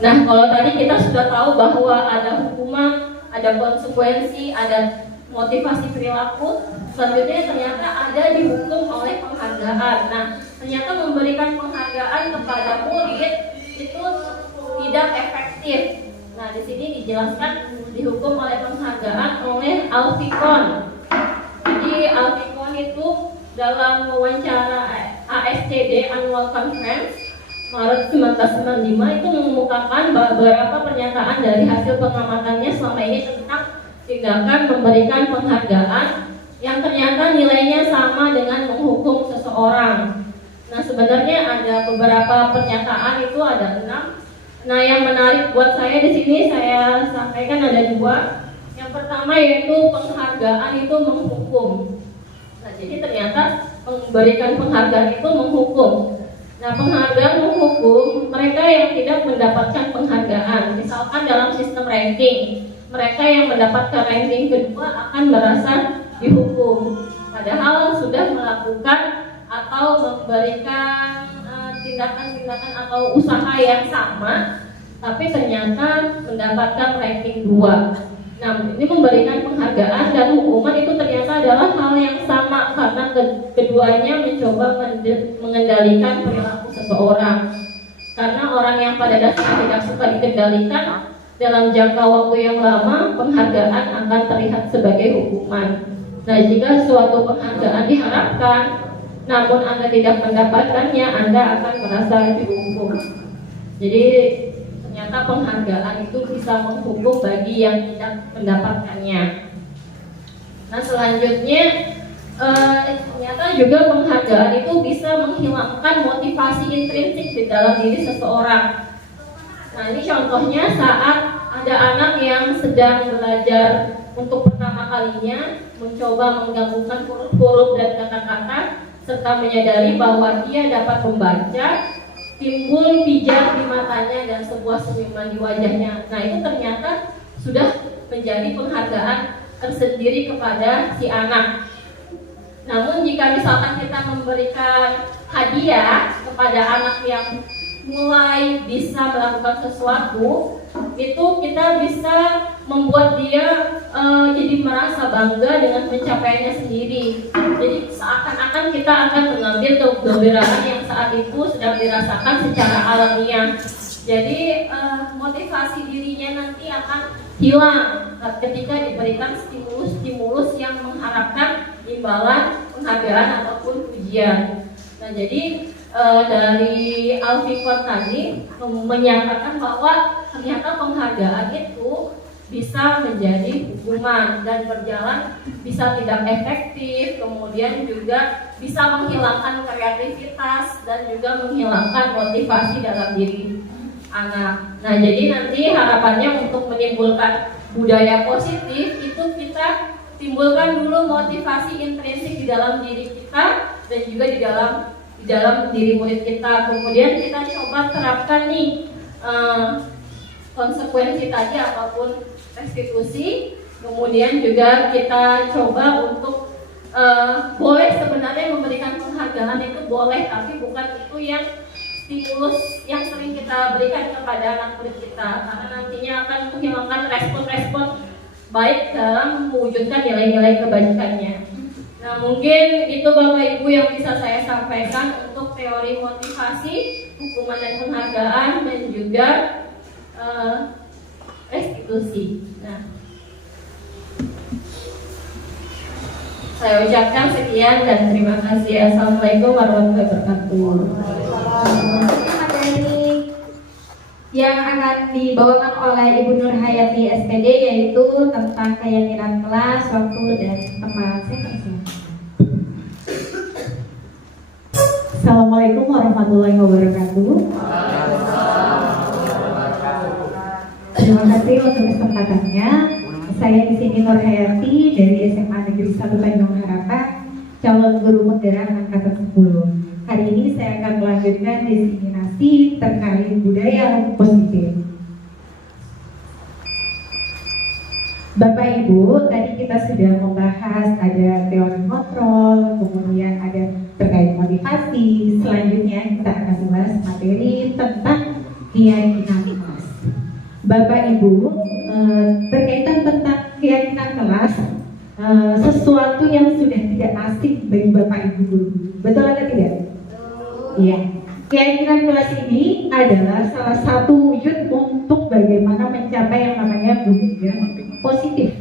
Nah, kalau tadi kita sudah tahu bahwa ada hukuman, ada konsekuensi, ada motivasi perilaku. Selanjutnya ternyata ada dihukum oleh penghargaan. Nah, ternyata memberikan penghargaan kepada murid itu tidak efektif. Nah, di sini dijelaskan dihukum oleh penghargaan oleh Alfikon. Jadi Alfikon itu dalam wawancara ASCD Annual Conference Maret 1995 itu mengemukakan beberapa pernyataan dari hasil pengamatannya selama ini tentang tindakan memberikan penghargaan yang ternyata nilainya sama dengan menghukum seseorang. Nah, sebenarnya ada beberapa pernyataan, itu ada 6. Nah, yang menarik buat saya di sini saya sampaikan ada 2. Yang pertama yaitu penghargaan itu menghukum. Nah, jadi ternyata memberikan penghargaan itu menghukum. Nah, penghargaan menghukum mereka yang tidak mendapatkan penghargaan. Misalkan dalam sistem ranking, mereka yang mendapatkan ranking kedua akan merasa dihukum, padahal sudah melakukan atau memberikan tindakan-tindakan atau usaha yang sama, tapi ternyata mendapatkan ranking 2. Nah, ini memberikan penghargaan dan hukuman itu ternyata adalah hal yang sama karena keduanya mencoba mengendalikan perilaku seseorang. Karena orang yang pada dasarnya tidak suka dikendalikan dalam jangka waktu yang lama, penghargaan akan terlihat sebagai hukuman. Nah, jika suatu penghargaan diharapkan, namun Anda tidak mendapatkannya, Anda akan merasa dihukum. Jadi ternyata penghargaan itu bisa menghukum bagi yang tidak mendapatkannya. Nah, selanjutnya ternyata juga penghargaan itu bisa menghilangkan motivasi intrinsik di dalam diri seseorang. Nah, ini contohnya saat ada anak yang sedang belajar untuk pertama kalinya, mencoba menggabungkan huruf-huruf dan kata-kata, serta menyadari bahwa dia dapat membaca, timbul pijar di matanya dan sebuah senyuman di wajahnya. Nah, itu ternyata sudah menjadi penghargaan tersendiri kepada si anak. Namun jika misalkan kita memberikan hadiah kepada anak yang mulai bisa melakukan sesuatu, itu kita bisa membuat dia jadi merasa bangga dengan pencapaiannya sendiri. Jadi seakan-akan kita akan mengambil kegembiraan yang saat itu sedang dirasakan secara alamiah. Jadi motivasi dirinya nanti akan hilang ketika diberikan stimulus-stimulus yang mengharapkan imbalan, penghargaan ataupun pujian. Nah, jadi dari Alfikon tadi menyatakan bahwa ternyata penghargaan itu bisa menjadi hukuman dan berjalan bisa tidak efektif, kemudian juga bisa menghilangkan kreativitas dan juga menghilangkan motivasi dalam diri anak. Nah, jadi nanti harapannya untuk menimbulkan budaya positif itu kita timbulkan dulu motivasi intrinsik di dalam diri kita dan juga di dalam diri murid kita. Kemudian kita coba terapkan nih konsekuensi tadi apapun restitusi. Kemudian juga kita coba untuk boleh sebenarnya memberikan penghargaan itu boleh, tapi bukan itu yang stimulus yang sering kita berikan kepada anak murid kita, karena nantinya akan menghilangkan respon-respon baik dalam mewujudkan nilai-nilai kebajikannya. Nah, mungkin itu Bapak Ibu yang bisa saya sampaikan untuk teori motivasi, hukuman dan penghargaan, dan juga restitusi. Nah, saya ucapkan sekian dan terima kasih. Assalamualaikum warahmatullahi wabarakatuh. Materi yang akan dibawakan oleh Ibu Nur Hayati SPD yaitu tentang keyakinan kelas, waktu dan tempat. Assalamualaikum warahmatullahi wabarakatuh. Terima kasih untuk kesempatannya. Saya di sini Nur Hayati dari SMA Negeri 1 Tanjung Harapan, calon guru penggerak angkatan 10. Hari ini saya akan melanjutkan diseminasi terkait budaya positif. Bapak Ibu, tadi kita sudah membahas ada teori kontrol, kemudian ada terkait motivasi. Selanjutnya kita akan membahas materi tentang keyakinan kelas. Bapak Ibu, berkaitan tentang keyakinan kelas, sesuatu yang sudah tidak asing bagi Bapak Ibu guru. Betul atau tidak? Iya. Keyakinan kelas ini adalah salah satu wujud untuk bagaimana mencapai yang namanya budaya positif.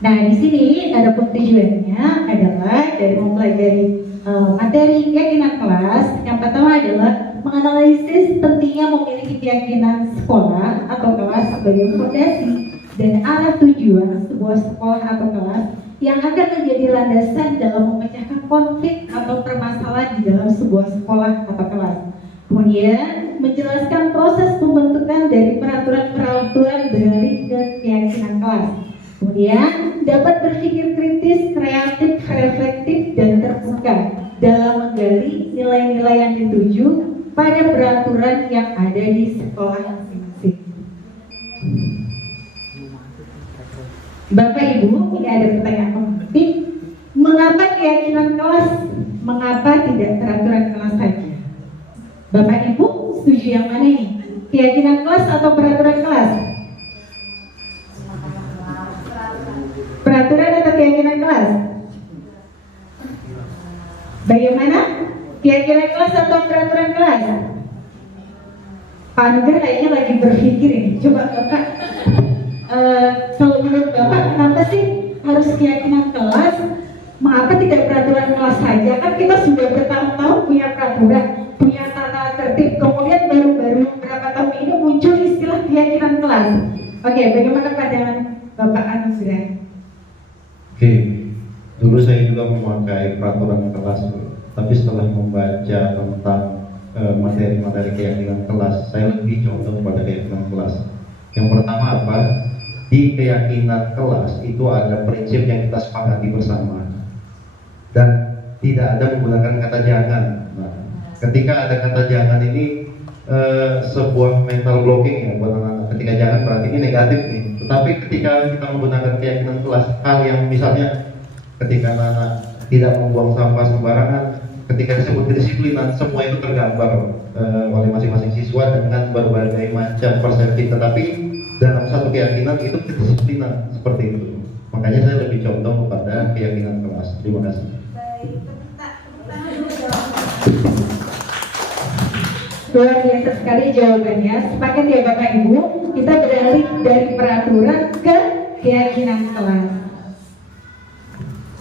Nah, di sini ada tujuannya adalah dari mempelajari materi keyakinan kelas. Yang pertama adalah menganalisis pentingnya memiliki keyakinan sekolah atau kelas sebagai fondasi dan arah tujuan sebuah sekolah atau kelas yang akan menjadi landasan dalam memecahkan konflik atau permasalahan di dalam sebuah sekolah atau kelas. Kemudian menjelaskan proses pembentukan dari peraturan-peraturan beralih ke keyakinan kelas. Kemudian dapat berpikir kritis, kreatif, reflektif, dan terbuka dalam menggali nilai-nilai yang dituju pada peraturan yang ada di sekolah masing-masing. Bapak Ibu, ini ada pertanyaan penting. Mengapa keyakinan kelas? Mengapa tidak peraturan kelas saja? Bapak Ibu, setuju yang mana ini? Keyakinan kelas atau peraturan kelas? Peraturan atau keyakinan kelas? Bagaimana? Keyakinan kelas atau peraturan kelas? Pak Nugar kayaknya lagi berpikir ini. Coba Bapak, kalau menurut Bapak, kenapa sih harus keyakinan kelas? Mengapa tidak peraturan kelas saja? Kan kita sudah bertahun-tahun punya peraturan, punya tata tertib. Kemudian baru-baru beberapa tahun ini muncul istilah keyakinan kelas. Oke, bagaimana pandangan Bapak Anugrah? Oke, dulu saya juga memakai peraturan kelas, tapi setelah membaca tentang materi-materi keyakinan kelas, saya lebih condong pada keyakinan kelas. Yang pertama apa? Di keyakinan kelas itu ada prinsip yang kita sepakati bersama dan tidak ada menggunakan kata jangan. Nah, ketika ada kata jangan ini sebuah mental blocking ya buat anak-anak. Ketika jangan berarti ini negatif nih. Tetapi ketika kita menggunakan keyakinan kelas, hal yang misalnya ketika anak-anak tidak membuang sampah sembarangan, ketika disebut kedisiplinan, semua itu tergambar oleh masing-masing siswa dengan berbagai macam persepsi. Tetapi dalam satu keyakinan itu kedisiplinan seperti itu. Makanya saya lebih condong kepada keyakinan kelas. Terima kasih. Luar biasa sekali jawabannya. Sepakat ya Bapak Ibu, kita beralih dari peraturan ke keyakinan kelas.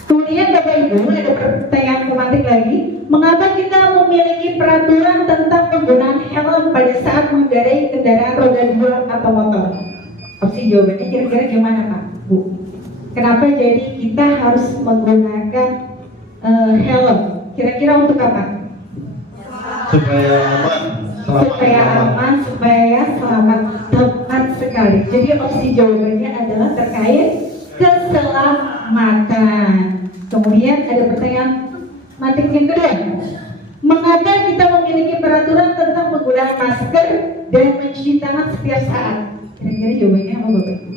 Kemudian Bapak Ibu, ada pertanyaan pemantik lagi. Mengapa kita memiliki peraturan tentang penggunaan helm pada saat mengendarai kendaraan roda 2 atau motor? Opsi jawabannya kira-kira gimana Pak, Bu? Kenapa jadi kita harus menggunakan helm? Kira-kira untuk apa? Supaya aman, supaya aman, supaya selamat. Tepat sekali. Jadi opsi jawabannya adalah terkait keselamatan. Kemudian ada pertanyaan matik yang kedua. Mengapa kita memiliki peraturan tentang penggunaan masker dan mencuci tangan setiap saat? Kira-kira jawabannya apa Bapak Ibu?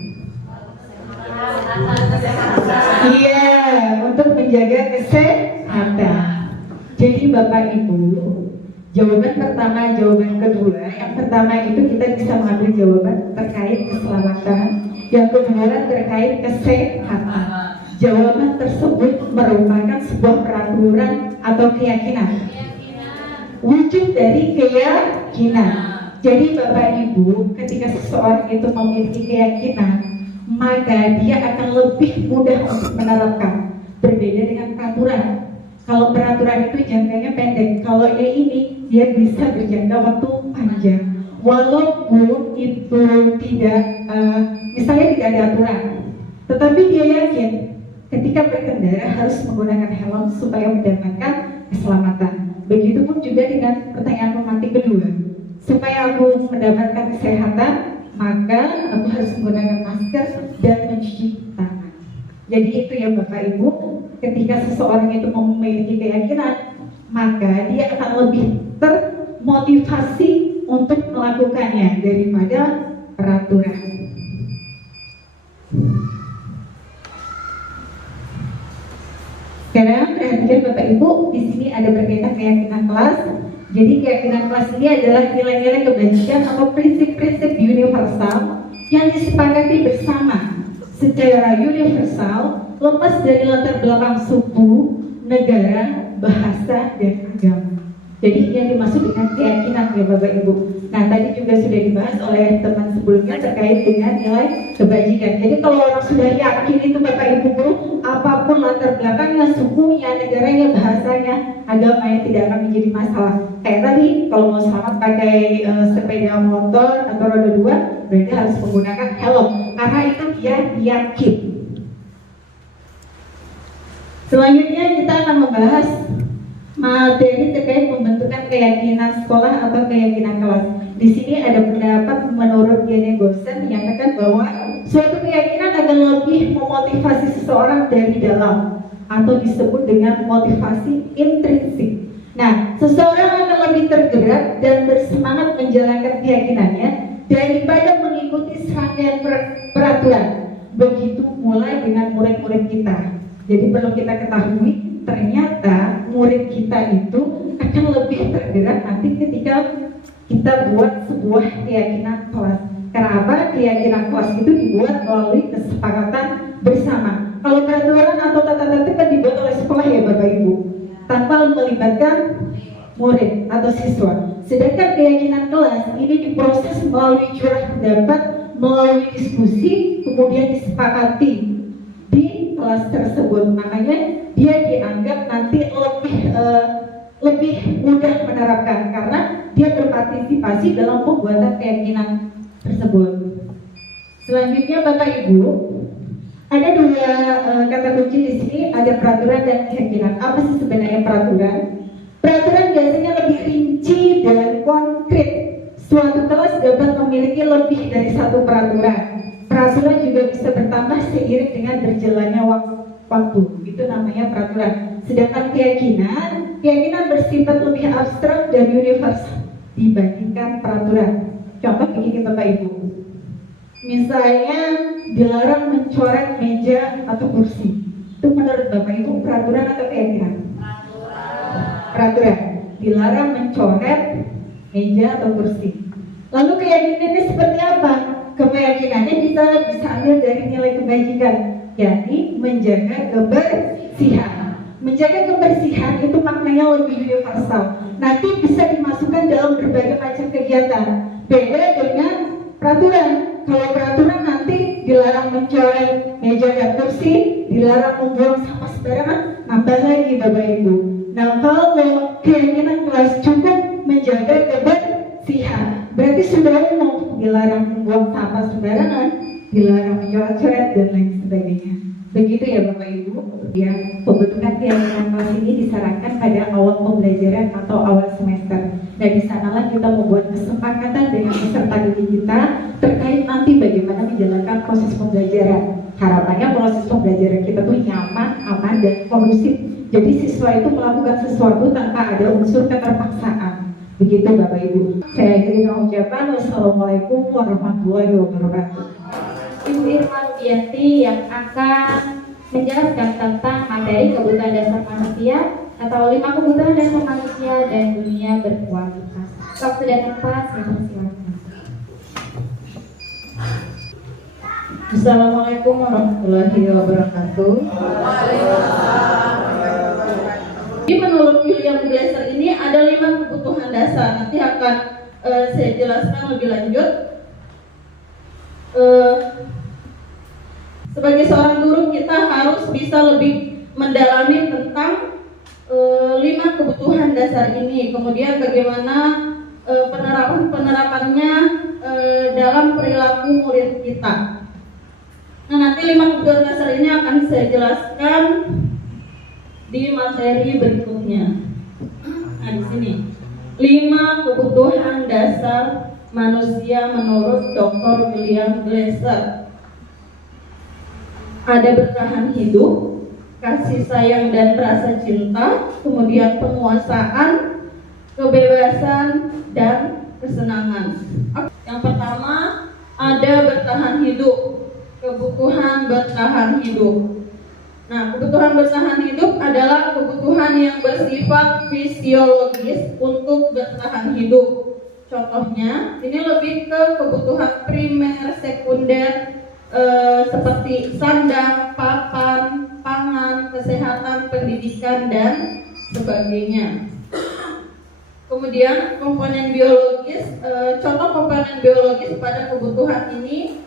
Iya, untuk menjaga kesehatan. Jadi Bapak Ibu, jawaban pertama, jawaban kedua. Yang pertama itu kita bisa mengambil jawaban terkait keselamatan. Yang kedua terkait kesehatan. Jawaban tersebut merupakan sebuah peraturan atau keyakinan. Wujud dari keyakinan. Jadi Bapak Ibu, ketika seseorang itu memiliki keyakinan, maka dia akan lebih mudah untuk menerapkan. Berbeda dengan peraturan. Kalau peraturan itu jangkanya pendek, kalau yang ini dia bisa berjangka waktu panjang. Walaupun itu tidak, misalnya tidak ada aturan, tetapi dia yakin ketika berkendara harus menggunakan helm supaya mendapatkan keselamatan. Begitupun juga dengan pertanyaan pemantik kedua. Supaya aku mendapatkan kesehatan, maka aku harus menggunakan masker dan mencuci tangan. Jadi itu ya Bapak Ibu, ketika seseorang itu memiliki keyakinan, maka dia akan lebih termotivasi untuk melakukannya daripada peraturan. Sekarang perhatikan Bapak Ibu, di sini ada berkaitan keyakinan kelas. Jadi keyakinan kelas ini adalah nilai-nilai kebajikan atau prinsip-prinsip universal yang disepakati bersama secara universal, lepas dari latar belakang suku, negara, bahasa, dan agama. Jadi yang dimaksud dengan keyakinan ya Bapak Ibu. Nah tadi juga sudah dibahas oleh teman sebelumnya terkait dengan nilai kebajikan. Jadi kalau orang sudah yakin itu Bapak Ibu guru, apapun latar belakangnya, sukunya, negaranya, bahasanya, agamanya tidak akan menjadi masalah. Kayak tadi kalau mau selamat pakai sepeda motor atau roda 2, berarti harus menggunakan helm karena itu dia yakin. Selanjutnya kita akan membahas materi terkait pembentukan keyakinan sekolah atau keyakinan kelas. Di sini ada pendapat menurut Diane Gosen menyatakan bahwa suatu keyakinan akan lebih memotivasi seseorang dari dalam atau disebut dengan motivasi intrinsik. Nah, seseorang akan lebih tergerak dan bersemangat menjalankan keyakinannya daripada mengikuti serangkaian peraturan. Begitu mulai dengan murid-murid kita. Jadi perlu kita ketahui, ternyata murid kita itu akan lebih tergerak nanti ketika kita buat sebuah keyakinan kelas. Kenapa? Keyakinan kelas itu dibuat melalui kesepakatan bersama. Kalau peraturan atau tata tertib kan dibuat oleh sekolah ya Bapak Ibu, tanpa melibatkan murid atau siswa. Sedangkan keyakinan kelas ini diproses melalui curah pendapat, melalui diskusi, kemudian disepakati di kelas tersebut. Makanya dia dianggap nanti lebih mudah menerapkan karena dia berpartisipasi dalam pembuatan keyakinan tersebut. Selanjutnya Bapak Ibu, ada dua kata kunci di sini, ada peraturan dan keyakinan. Apa sih sebenarnya peraturan? Peraturan biasanya lebih rinci dan konkret. Suatu kelas dapat memiliki lebih dari satu peraturan. Peraturan juga bisa bertambah seiring dengan berjalannya waktu. Itu namanya peraturan. Sedangkan keyakinan bersifat lebih abstrak dan universal dibandingkan peraturan. Contoh begini Bapak Ibu. Misalnya dilarang mencoret meja atau kursi. Itu menurut Bapak Ibu peraturan atau keyakinan? Peraturan. Dilarang mencoret meja atau kursi. Lalu keyakinannya seperti apa? Keyakinannya bisa ambil dari nilai kebajikan, yakni menjaga kebersihan. Menjaga kebersihan itu maknanya lebih universal. Nanti bisa dimasukkan dalam berbagai macam kegiatan. Beda dengan peraturan. Kalau peraturan nanti dilarang mencoret meja dan kursi, dilarang membuang sampah sembarangan, nambah lagi Bapak Ibu. Nah kalau keyakinan kelas cukup menjaga kebersihan, berarti sudah umum, dilarang membuang sampah sembarangan, dilarang mencoret-coret dan lain sebagainya. Begitu ya Bapak Ibu. Ya, pembentukan keyakinan kelas ini disarankan pada awal pembelajaran atau awal semester. Nah, di sanalah kita membuat kesepakatan dengan peserta didik kita terkait nanti bagaimana menjalankan proses pembelajaran. Harapannya proses pembelajaran kita tuh nyaman, aman, dan kondusif. Jadi siswa itu melakukan sesuatu tanpa ada unsur keterpaksaan. Begitu Bapak Ibu. Saya akhiri dengan ucapan wassalamualaikum warahmatullahi wabarakatuh. Ibu Irma Rudianti yang akan menjelaskan tentang materi kebutuhan dasar manusia atau 5 kebutuhan dasar manusia dan dunia berkualitas. Waktu dan tempat saya persilakan. Assalamualaikum warahmatullahi wabarakatuh. Jadi menurut William Glasser ini ada 5 kebutuhan dasar. Nanti akan saya jelaskan lebih lanjut. Sebagai seorang guru kita harus bisa lebih mendalami tentang 5 kebutuhan dasar ini. Kemudian bagaimana penerapannya dalam perilaku murid kita. Nah, nanti 5 kebutuhan dasar ini akan saya jelaskan di materi berikutnya. Nah, di sini 5 kebutuhan dasar manusia menurut Dr. William Glasser. Ada bertahan hidup, kasih sayang dan rasa cinta, kemudian penguasaan, kebebasan, dan kesenangan. Yang pertama, ada bertahan hidup. Kebutuhan bertahan hidup. Nah, kebutuhan bertahan hidup adalah kebutuhan yang bersifat fisiologis untuk bertahan hidup. Contohnya, ini lebih ke kebutuhan primer, sekunder, seperti sandang, papan, pangan, kesehatan, pendidikan, dan sebagainya. Kemudian komponen biologis, contoh komponen biologis pada kebutuhan ini,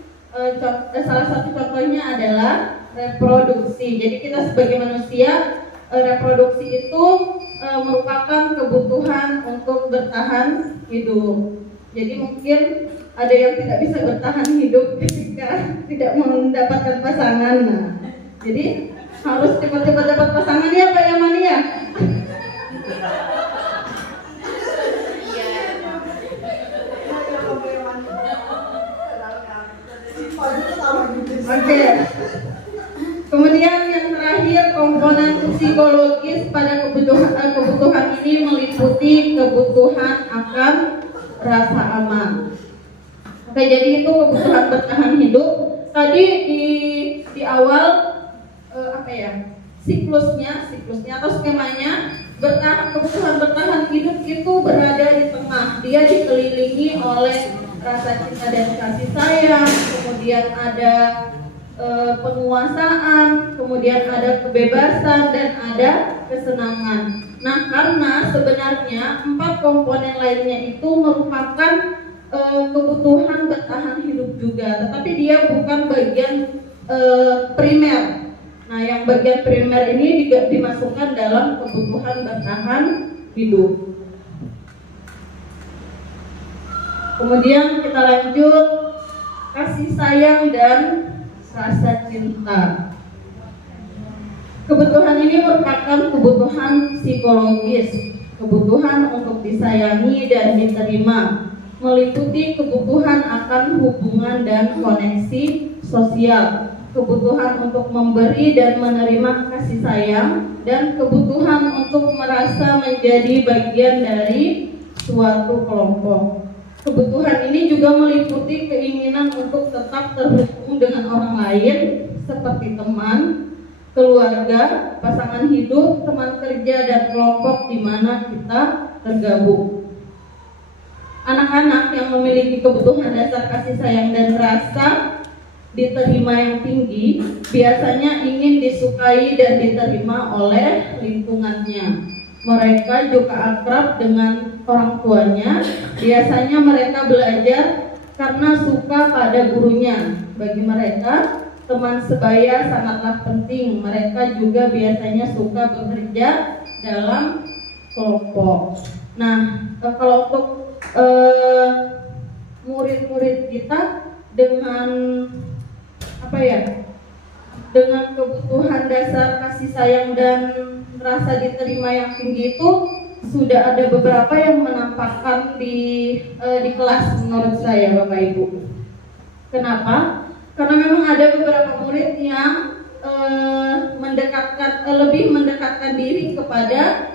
salah satu contohnya adalah reproduksi. Jadi kita sebagai manusia, reproduksi itu merupakan kebutuhan untuk bertahan hidup. Jadi mungkin ada yang tidak bisa bertahan hidup ketika tidak mendapatkan pasangan. Nah, jadi harus cepat-cepat dapat pasangan ya Pak Yaman ya. Oke. Kemudian yang terakhir, komponen psikologis pada kebutuhan ini meliputi kebutuhan akan rasa aman. Oke, jadi itu kebutuhan bertahan hidup. Tadi di awal siklusnya atau skemanya, kebutuhan bertahan hidup itu berada di tengah. Dia dikelilingi oleh rasa cinta dan kasih sayang, kemudian ada penguasaan, kemudian ada kebebasan, dan ada kesenangan. Nah, karena sebenarnya 4 komponen lainnya itu merupakan kebutuhan bertahan hidup juga, tetapi dia bukan bagian primer. Nah, yang bagian primer ini juga dimasukkan dalam kebutuhan bertahan hidup. Kemudian kita lanjut, kasih sayang dan rasa cinta. Kebutuhan ini merupakan kebutuhan psikologis, kebutuhan untuk disayangi dan diterima, meliputi kebutuhan akan hubungan dan koneksi sosial, kebutuhan untuk memberi dan menerima kasih sayang, dan kebutuhan untuk merasa menjadi bagian dari suatu kelompok. Kebutuhan ini juga meliputi keinginan untuk tetap terhubung dengan orang lain seperti teman, keluarga, pasangan hidup, teman kerja, dan kelompok di mana kita tergabung. Anak-anak yang memiliki kebutuhan dasar kasih sayang dan rasa diterima yang tinggi biasanya ingin disukai dan diterima oleh lingkungannya. Mereka juga akrab dengan orang tuanya. Biasanya mereka belajar karena suka pada gurunya. Bagi mereka, teman sebaya sangatlah penting. Mereka juga biasanya suka bekerja dalam kelompok. Nah, kalau untuk murid-murid kita dengan dengan kebutuhan dasar kasih sayang dan rasa diterima yang tinggi itu, sudah ada beberapa yang menampakkan di kelas menurut saya Bapak Ibu. Kenapa? Karena memang ada beberapa murid yang lebih mendekatkan diri kepada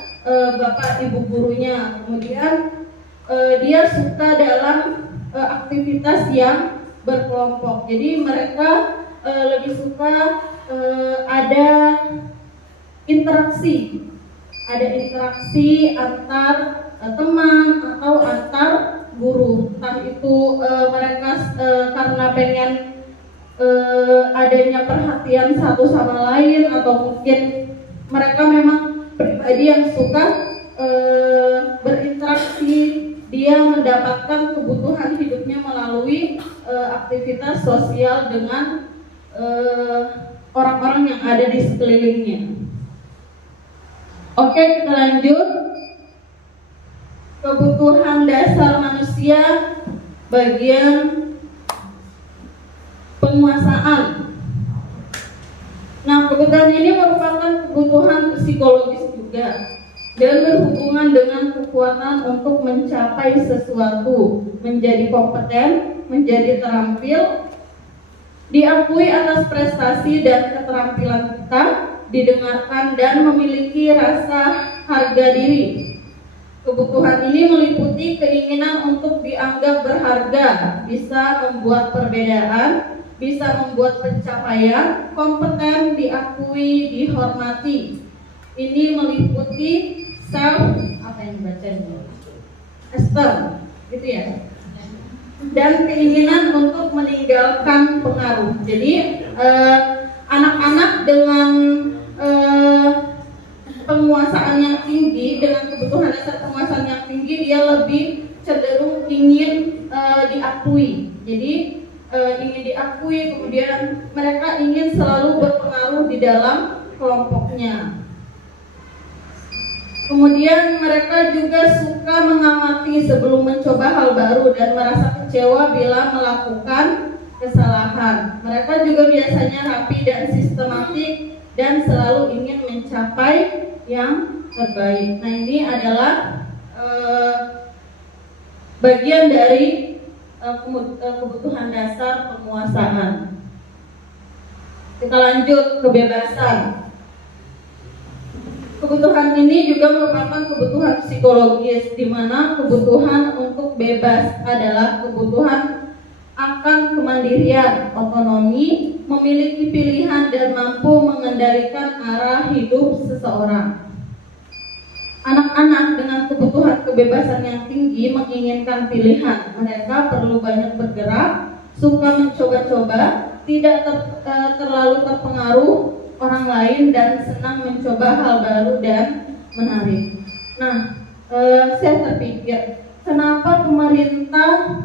Bapak Ibu gurunya. Kemudian dia suka dalam aktivitas yang berkelompok. Jadi mereka lebih suka ada interaksi antar teman atau antar guru. Entah itu mereka karena pengen adanya perhatian satu sama lain, atau mungkin mereka memang pribadi yang suka berinteraksi, dia mendapatkan kebutuhan hidupnya melalui aktivitas sosial dengan orang-orang yang ada di sekelilingnya. Oke, kita lanjut. Kebutuhan dasar manusia bagian penguasaan. Nah, kebutuhan ini merupakan kebutuhan psikologis juga dan berhubungan dengan kekuatan untuk mencapai sesuatu, menjadi kompeten, menjadi terampil, diakui atas prestasi dan keterampilan kita, didengarkan dan memiliki rasa harga diri. Kebutuhan ini meliputi keinginan untuk dianggap berharga, bisa membuat perbedaan, bisa membuat pencapaian, kompeten, diakui, dihormati. Ini meliputi esteem, gitu ya. Dan keinginan untuk meninggalkan pengaruh. Jadi anak-anak dengan penguasaan yang tinggi, dengan kebutuhan dasar penguasaan yang tinggi, dia lebih cenderung ingin diakui. Jadi ingin diakui, kemudian mereka ingin selalu berpengaruh di dalam kelompoknya. Kemudian mereka juga suka mengamati sebelum mencoba hal baru dan merasa kecewa bila melakukan kesalahan. Mereka juga biasanya rapi dan sistematik dan selalu ingin mencapai yang terbaik. Nah, ini adalah bagian dari kebutuhan dasar penguasaan. Kita lanjut, kebebasan. Kebutuhan ini juga merupakan kebutuhan psikologis, di mana kebutuhan untuk bebas adalah kebutuhan akan kemandirian, otonomi, memiliki pilihan dan mampu mengendalikan arah hidup seseorang. Anak-anak dengan kebutuhan kebebasan yang tinggi menginginkan pilihan. Mereka perlu banyak bergerak, suka mencoba-coba, tidak terlalu terpengaruh orang lain, dan senang mencoba hal baru dan menarik. Nah, saya terpikir, kenapa pemerintah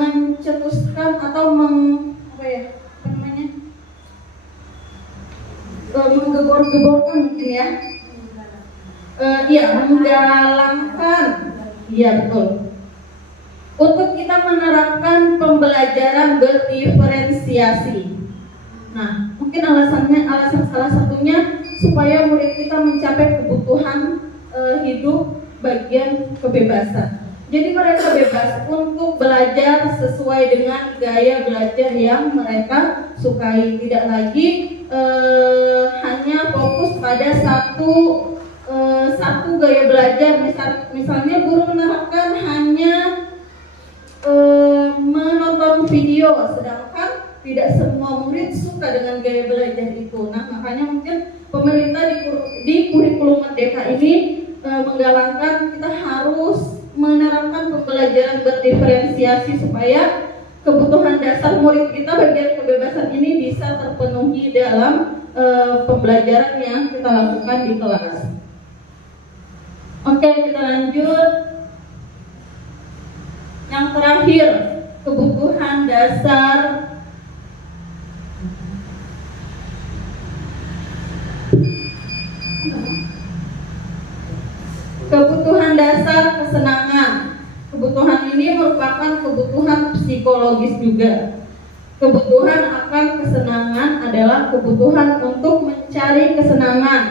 mencetuskan atau menggembor-gemborkan mungkin ya, menggalangkan, iya betul, untuk kita menerapkan pembelajaran berdiferensiasi. Nah, mungkin alasan salah satunya supaya murid kita mencapai kebutuhan hidup bagian kebebasan. Jadi mereka bebas untuk belajar sesuai dengan gaya belajar yang mereka sukai, tidak lagi hanya fokus pada satu gaya belajar. Misalnya guru menerapkan hanya menonton video, sedangkan tidak semua murid suka dengan gaya belajar itu. Nah, makanya mungkin pemerintah di kurikulum Merdeka ini menggalangkan kita harus menerapkan pembelajaran berdiferensiasi supaya kebutuhan dasar murid kita bagian kebebasan ini bisa terpenuhi dalam pembelajaran yang kita lakukan di kelas. Oke, kita lanjut. Yang terakhir, kebutuhan dasar kesenangan. Kebutuhan ini merupakan kebutuhan psikologis juga. Kebutuhan akan kesenangan adalah kebutuhan untuk mencari kesenangan,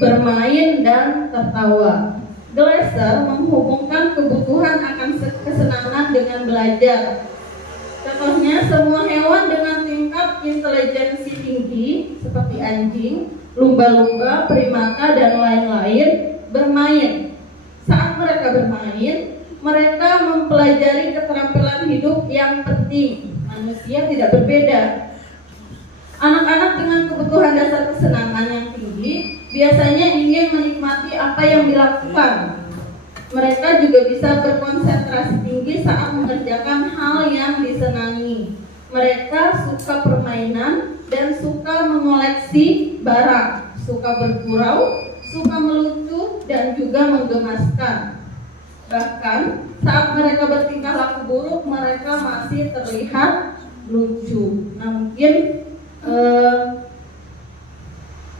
bermain, dan tertawa. Glasser menghubungkan kebutuhan akan kesenangan dengan belajar. Contohnya, semua hewan dengan tingkat intelijensi tinggi seperti anjing, lumba-lumba, primata, dan lain-lain bermain. Saat mereka bermain, mereka mempelajari keterampilan hidup yang penting. Manusia tidak berbeda. Anak-anak dengan kebutuhan dasar kesenangan yang tinggi biasanya ingin menikmati apa yang dilakukan. Mereka juga bisa berkonsentrasi tinggi saat mengerjakan hal yang disenangi. Mereka suka permainan dan suka mengoleksi barang, suka bergurau, suka melucu, dan juga menggemaskan. Bahkan saat mereka bertingkah laku buruk, mereka masih terlihat lucu. Nah, mungkin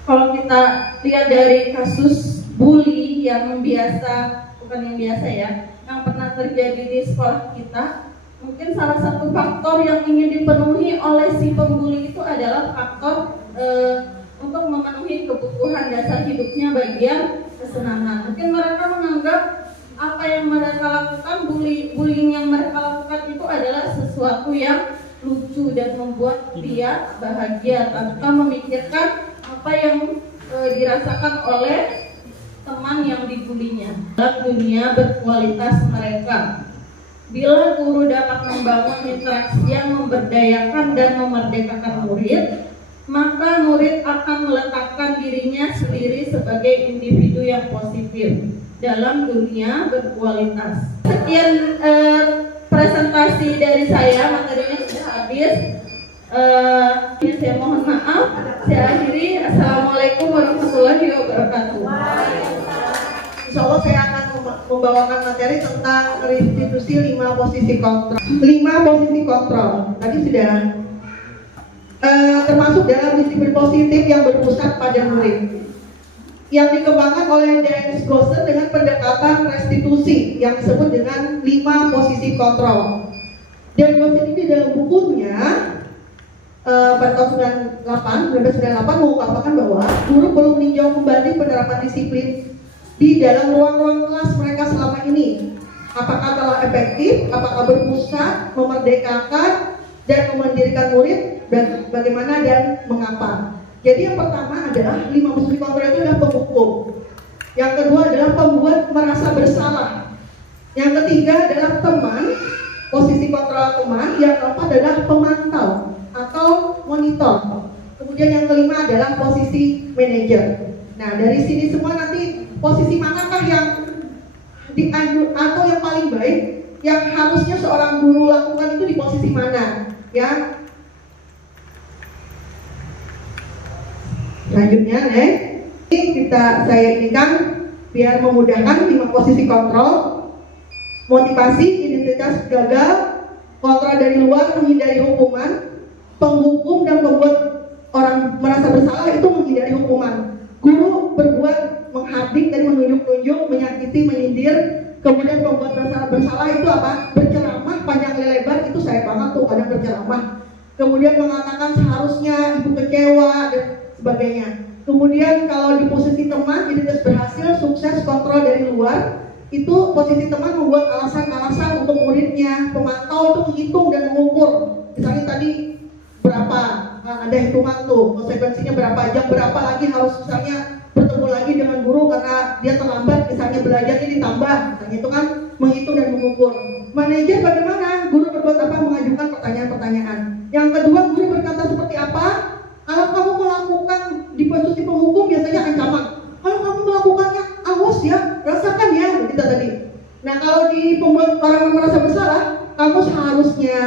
kalau kita lihat dari kasus bully yang biasa, bukan yang biasa ya, yang pernah terjadi di sekolah kita, mungkin salah satu faktor yang ingin dipenuhi oleh si pembuli itu adalah faktor untuk memenuhi kebutuhan dasar hidupnya bagian kesenangan. Mungkin mereka menganggap apa yang mereka lakukan, bullying yang mereka lakukan itu adalah sesuatu yang lucu dan membuat dia bahagia tanpa memikirkan apa yang dirasakan oleh teman yang dibulinya. Dalam dunia berkualitas mereka, bila guru dapat membangun interaksi yang memberdayakan dan memerdekakan murid, maka murid akan meletakkan dirinya sendiri sebagai individu yang positif dalam dunia berkualitas. Sekian presentasi dari saya, materinya sudah habis. Saya mohon maaf. Saya akhiri. Assalamualaikum warahmatullahi wabarakatuh. Insya Allah saya akan membawakan materi tentang restitusi 5 posisi kontrol. 5 posisi kontrol tadi sudah termasuk dalam disiplin positif yang berpusat pada murid, yang dikembangkan oleh Dennis Gosser dengan pendekatan restitusi yang disebut dengan 5 posisi kontrol. Dan Gosser ini dalam bukunya pada tahun 1998 mengungkapkan bahwa guru perlu meninjau kembali penerapan disiplin di dalam ruang-ruang kelas mereka selama ini. Apakah telah efektif, apakah berpusat, memerdekakan, dan memandirikan murid, dan bagaimana dan mengapa. Jadi yang pertama adalah 5 posisi kontrol itu adalah penghukum. Yang kedua adalah pembuat merasa bersalah. Yang ketiga adalah teman, posisi kontrol teman. Yang keempat adalah pemantau atau monitor. Kemudian yang kelima adalah posisi manajer. Nah, dari sini semua nanti posisi manakah yang dianjur atau yang paling baik yang harusnya seorang guru lakukan itu di posisi mana? Ya. Selanjutnya, ini saya inikan biar memudahkan 5 posisi kontrol. Motivasi, identitas gagal, kontrol dari luar, menghindari hukuman, penghukum dan membuat orang merasa bersalah itu menghindari hukuman. Guru berbuat menghardik dan menunjuk-nunjuk, menyakiti, menyindir. Kemudian pembuat bersalah itu apa? Berceramah panjang lebar, itu saya banget tuh kadang berceramah. Kemudian mengatakan seharusnya ibu kecewa dan sebagainya. Kemudian kalau di posisi teman, identitas berhasil, sukses, kontrol dari luar, itu posisi teman membuat alasan-alasan untuk muridnya. Pemantau itu menghitung dan mengukur. Misalnya tadi berapa, ada hitungan tuh, konsekuensinya berapa jam, berapa lagi harus misalnya bertemu lagi dengan guru karena dia terlambat, misalnya belajarnya ditambah, misalnya itu kan menghitung dan mengukur. Manajer bagaimana? Guru berbuat apa? Mengajukan pertanyaan-pertanyaan. Yang kedua, guru berkata seperti apa? Kalau kamu melakukan di posisi penghukum biasanya ancaman. Kalau kamu melakukannya, awas ya, rasakan ya, kita tadi. Nah, kalau di pembuat orang yang merasa bersalah, kamu seharusnya,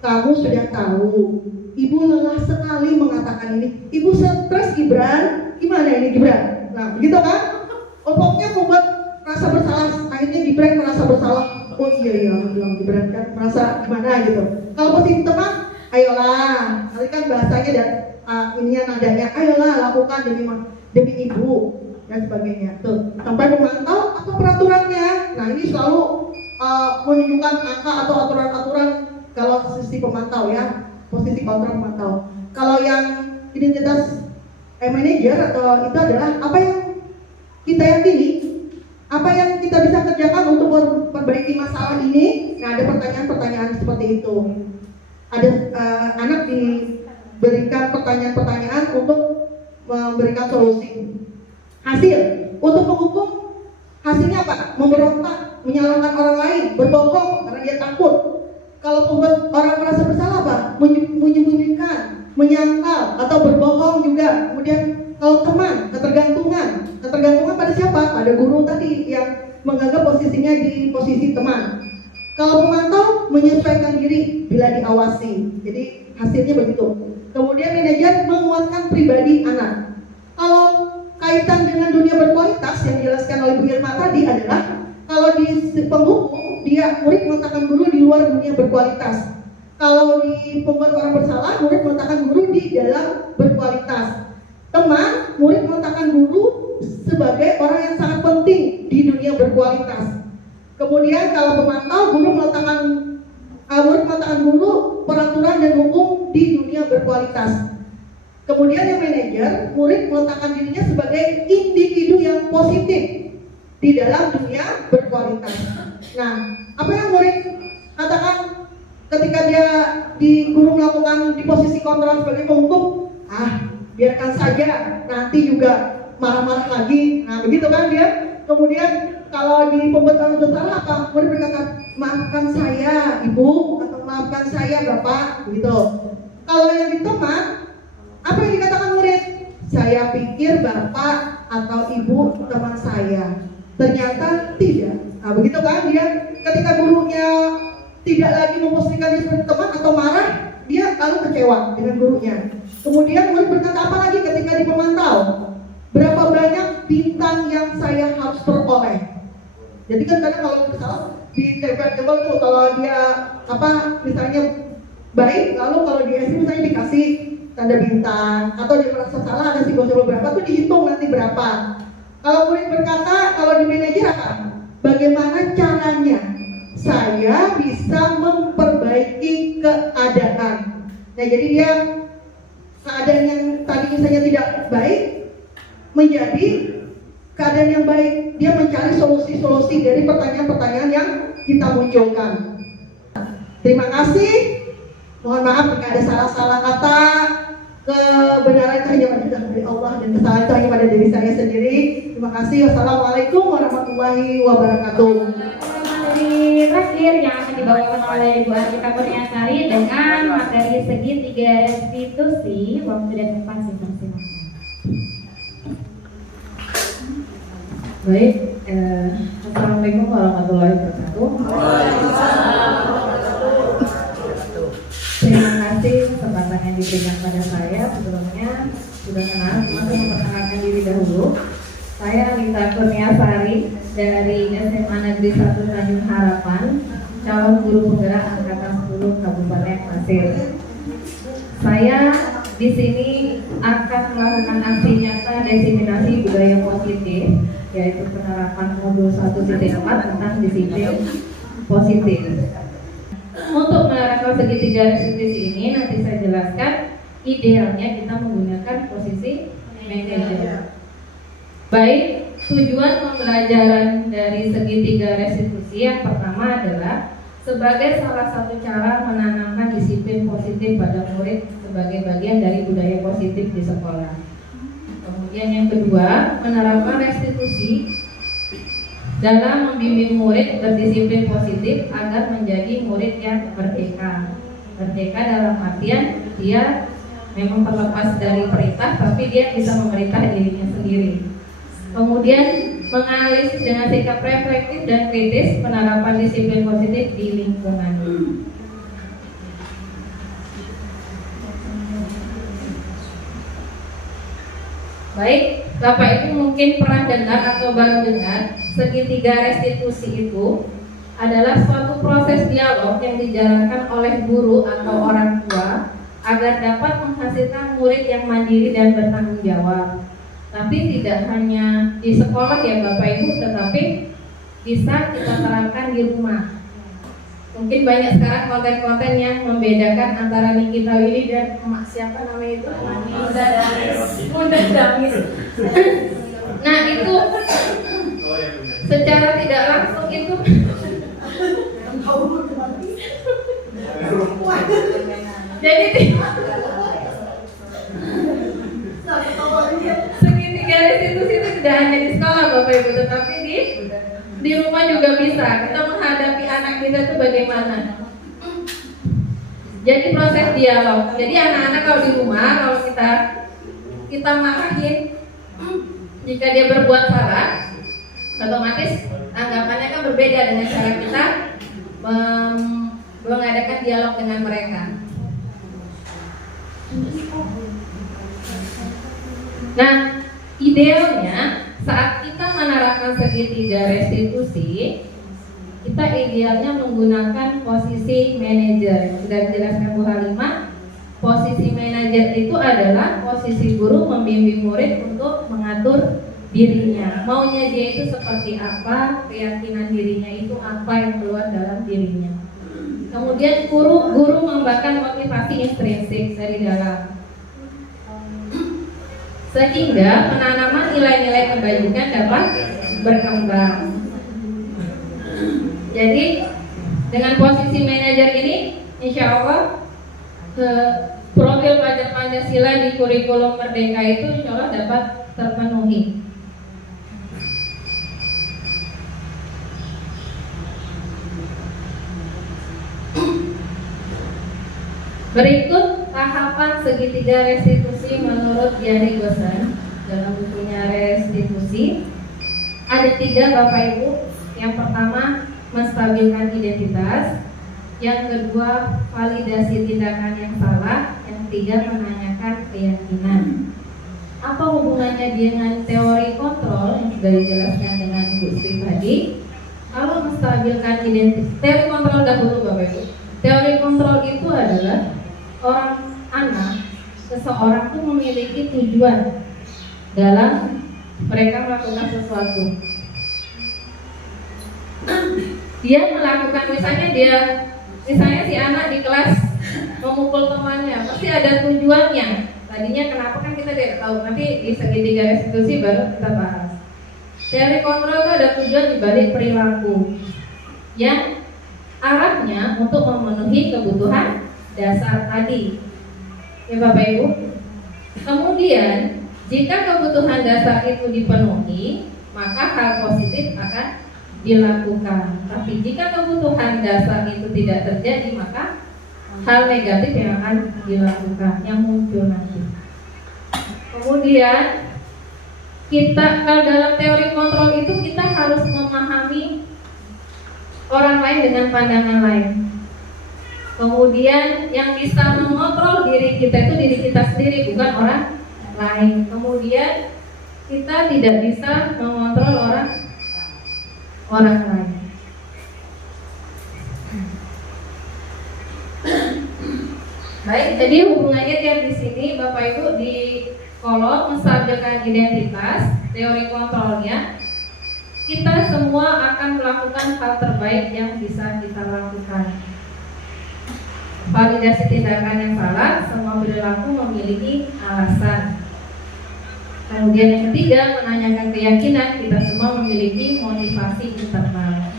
kamu sudah tahu. Ibu lelah sekali mengatakan ini. Ibu stres Gibran, gimana ini Gibran? Nah, begitu kan? Pokoknya membuat rasa bersalah. Akhirnya Gibran merasa bersalah. Oh iya, bilang Gibran kan merasa gimana gitu. Kalau posisi teman, ayolah. Nanti kan bahasanya dan ininya nadanya, ayolah lakukan demi ibu dan sebagainya. Tuh, sampai memantau apa peraturannya. Nah, ini selalu menunjukkan angka atau aturan-aturan kalau sisi pemantau ya. Posisi kontrol pemantau. Kalau yang identitas manajer atau itu adalah apa yang kita yakini apa yang kita bisa kerjakan untuk memperbaiki masalah ini. Nah, ada pertanyaan-pertanyaan seperti itu. Ada anak diberikan pertanyaan-pertanyaan untuk memberikan solusi. Hasil untuk menghukum, hasilnya apa? Memberontak, menyalahkan orang lain, berbohong karena dia takut. Kalau membuat orang merasa bersalah apa? Menyembunyikan, menyangkal atau berbohong juga. Kemudian kalau teman, ketergantungan pada siapa? Pada guru tadi yang menganggap posisinya di posisi teman. Kalau pemantau, menyesuaikan diri bila diawasi. Jadi hasilnya begitu. Kemudian manajer menguatkan pribadi anak. Kalau kaitan dengan dunia berkualitas yang dijelaskan oleh Bu Irma tadi adalah kalau di penghukum, dia murid meletakkan guru di luar dunia berkualitas. Kalau di pembuat orang bersalah, murid meletakkan guru di dalam berkualitas. Teman, murid meletakkan guru sebagai orang yang sangat penting di dunia berkualitas. Kemudian kalau pemantau, murid meletakkan guru peraturan dan hukum di dunia berkualitas. Kemudian yang manajer, murid meletakkan dirinya sebagai individu yang positif di dalam dunia berkualitas. Nah, apa yang murid katakan ketika dia guru melakukan di posisi kontrol sebagai penghukum? Biarkan saja, nanti juga marah-marah lagi. Nah, begitu kan dia. Kemudian kalau di pembuatan bersalah apa? Murid berkata, maafkan saya ibu, atau maafkan saya bapak, gitu. Kalau yang di teman, apa yang dikatakan murid? Saya pikir bapak atau ibu teman saya. Ternyata tidak. Nah, begitu kan dia. Ketika gurunya tidak lagi memposisikan dia sebagai teman atau marah, dia lalu kecewa dengan gurunya. Kemudian murid berkata apa lagi ketika dipemantau? Berapa banyak bintang yang saya harus peroleh? Jadi kan kadang kalau misalnya di tebel-tebel tuh kalau dia misalnya baik, lalu kalau di SD misalnya dikasih tanda bintang, atau dia merasa salah ada simbol-simbol berapa tuh dihitung nanti berapa. Kalau murid berkata, kalau di manajer apa? Bagaimana caranya saya bisa memperbaiki keadaan? Nah, jadi dia keadaan yang tadinya saja tidak baik menjadi keadaan yang baik. Dia mencari solusi-solusi dari pertanyaan-pertanyaan yang kita munculkan. Terima kasih. Mohon maaf jika ada salah-salah kata. Kebenaran itu hanya dari Allah dan kesalahan itu hanya pada diri saya sendiri. Terima kasih. Wassalamualaikum warahmatullahi wabarakatuh. Materi terakhir yang akan dibawakan oleh Ibu Artika Kurniasari dengan materi segitiga restitusi. Waktu dan tempat silakan. Baik, Assalamualaikum warahmatullahi wabarakatuh. Terima kasih kesempatan yang diberikan pada saya. Sebelumnya sudah kenal, masih memperkenalkan diri dahulu. Saya Anita Kurniasari dari SMA Negeri 1 Tanjung Harapan, calon guru penggerak angkatan 10 Kabupaten Pasir. Saya di sini akan melakukan aksi nyata diseminasi budaya positif, yaitu penerapan modul 1.4 tentang disiplin positif. Untuk menerapkan segitiga restitusi ini nanti saya jelaskan, idealnya kita menggunakan posisi manajer. Baik, tujuan pembelajaran dari segitiga restitusi yang pertama adalah sebagai salah satu cara menanamkan disiplin positif pada murid sebagai bagian dari budaya positif di sekolah. Kemudian yang kedua, menerapkan restitusi dalam membimbing murid berdisiplin positif agar menjadi murid yang merdeka. Merdeka dalam artian dia memang terlepas dari perintah, tapi dia bisa memerintah dirinya sendiri. Kemudian menganalisis dengan sikap reflektif dan kritis penerapan disiplin positif di lingkungan. Baik, Bapak Ibu mungkin pernah dengar atau baru dengar segitiga restitusi itu adalah suatu proses dialog yang dijalankan oleh guru atau orang tua agar dapat menghasilkan murid yang mandiri dan bertanggung jawab. Tapi tidak hanya di sekolah ya Bapak Ibu, tetapi bisa kita terapkan di rumah. Mungkin banyak sekarang konten-konten yang membedakan antara Nikita Willy dan siapa namanya itu? Bunda Damis. Nah itu secara tidak langsung itu jadi segitiga restitusi itu tidak hanya di sekolah Bapak Ibu, tetapi di rumah juga bisa. Kita menghadapi anak kita itu bagaimana? Jadi proses dialog. Jadi anak-anak kalau di rumah, kalau kita marahin, jika dia berbuat salah, otomatis anggapannya kan berbeda dengan cara kita mengadakan dialog dengan mereka. Nah, idealnya saat kita menerapkan segitiga restitusi, kita idealnya menggunakan posisi manajer. Sudah dijelaskan Bu Halimah, posisi manajer itu adalah posisi guru membimbing murid untuk mengatur dirinya. Maunya dia itu seperti apa, keyakinan dirinya itu apa yang keluar dalam dirinya. Kemudian guru memberikan motivasi intrinsik dari dalam, sehingga penanaman nilai-nilai kebajikan dapat berkembang. Jadi dengan posisi manajer ini, insya Allah profil pelajar Pancasila di kurikulum Merdeka itu insya Allah dapat terpenuhi. Berikut tahapan segitiga restitusi menurut Gary Gosen dalam bukunya Restitusi. Ada 3 Bapak Ibu. Yang pertama, menstabilkan identitas. Yang kedua, validasi tindakan yang salah. Yang ketiga, menanyakan keyakinan. Apa hubungannya dengan teori kontrol yang sudah dijelaskan dengan Ibu Sri tadi? Kalau menstabilkan identitas, teori kontrol dahulu Bapak Ibu. Teori kontrol itu adalah seseorang itu memiliki tujuan dalam mereka melakukan sesuatu. Dia melakukan misalnya si anak di kelas memukul temannya, pasti ada tujuannya. Tadinya kenapa kan kita tidak tahu, nanti di segitiga restitusi baru kita bahas. Teori kontrol itu ada tujuan di balik perilaku yang arahnya untuk memenuhi kebutuhan dasar tadi, ya Bapak Ibu. Kemudian jika kebutuhan dasar itu dipenuhi, maka hal positif akan dilakukan. Tapi jika kebutuhan dasar itu tidak terjadi, maka hal negatif yang akan dilakukan, yang muncul nanti. Kemudian kalau dalam teori kontrol itu kita harus memahami orang lain dengan pandangan lain. Kemudian yang bisa mengontrol diri kita itu diri kita sendiri, bukan orang lain. Kemudian kita tidak bisa mengontrol orang lain. Baik, jadi hubungannya dia di sini Bapak Ibu di kolom menstabilkan identitas, teori kontrolnya. Kita semua akan melakukan hal terbaik yang bisa kita lakukan. Validasi tindakan yang salah, semua perilaku memiliki alasan. Kemudian yang ketiga, menanyakan keyakinan, kita semua memiliki motivasi internal.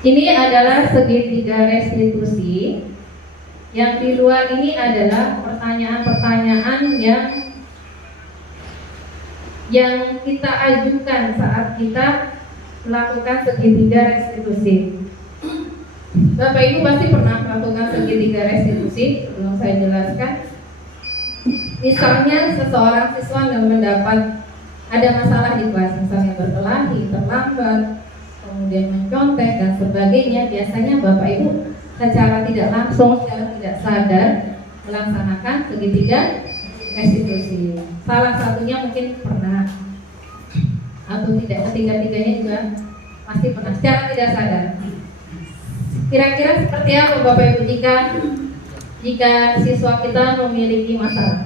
Ini adalah segitiga restitusi. Yang di luar ini adalah pertanyaan-pertanyaan yang kita ajukan saat kita melakukan segitiga restitusi. Bapak Ibu pasti pernah melakukan segitiga restitusi, belum saya jelaskan. Misalnya seseorang siswa yang mendapat ada masalah di kelas, misalnya berkelahi, terlambat, kemudian mencontek dan sebagainya. Biasanya Bapak Ibu secara tidak langsung, secara tidak sadar melaksanakan segitiga restitusi. Salah satunya mungkin pernah, atau tidak, ketiga-tiganya juga pasti pernah secara tidak sadar. Kira-kira seperti apa Bapak Ibu jika siswa kita memiliki masalah?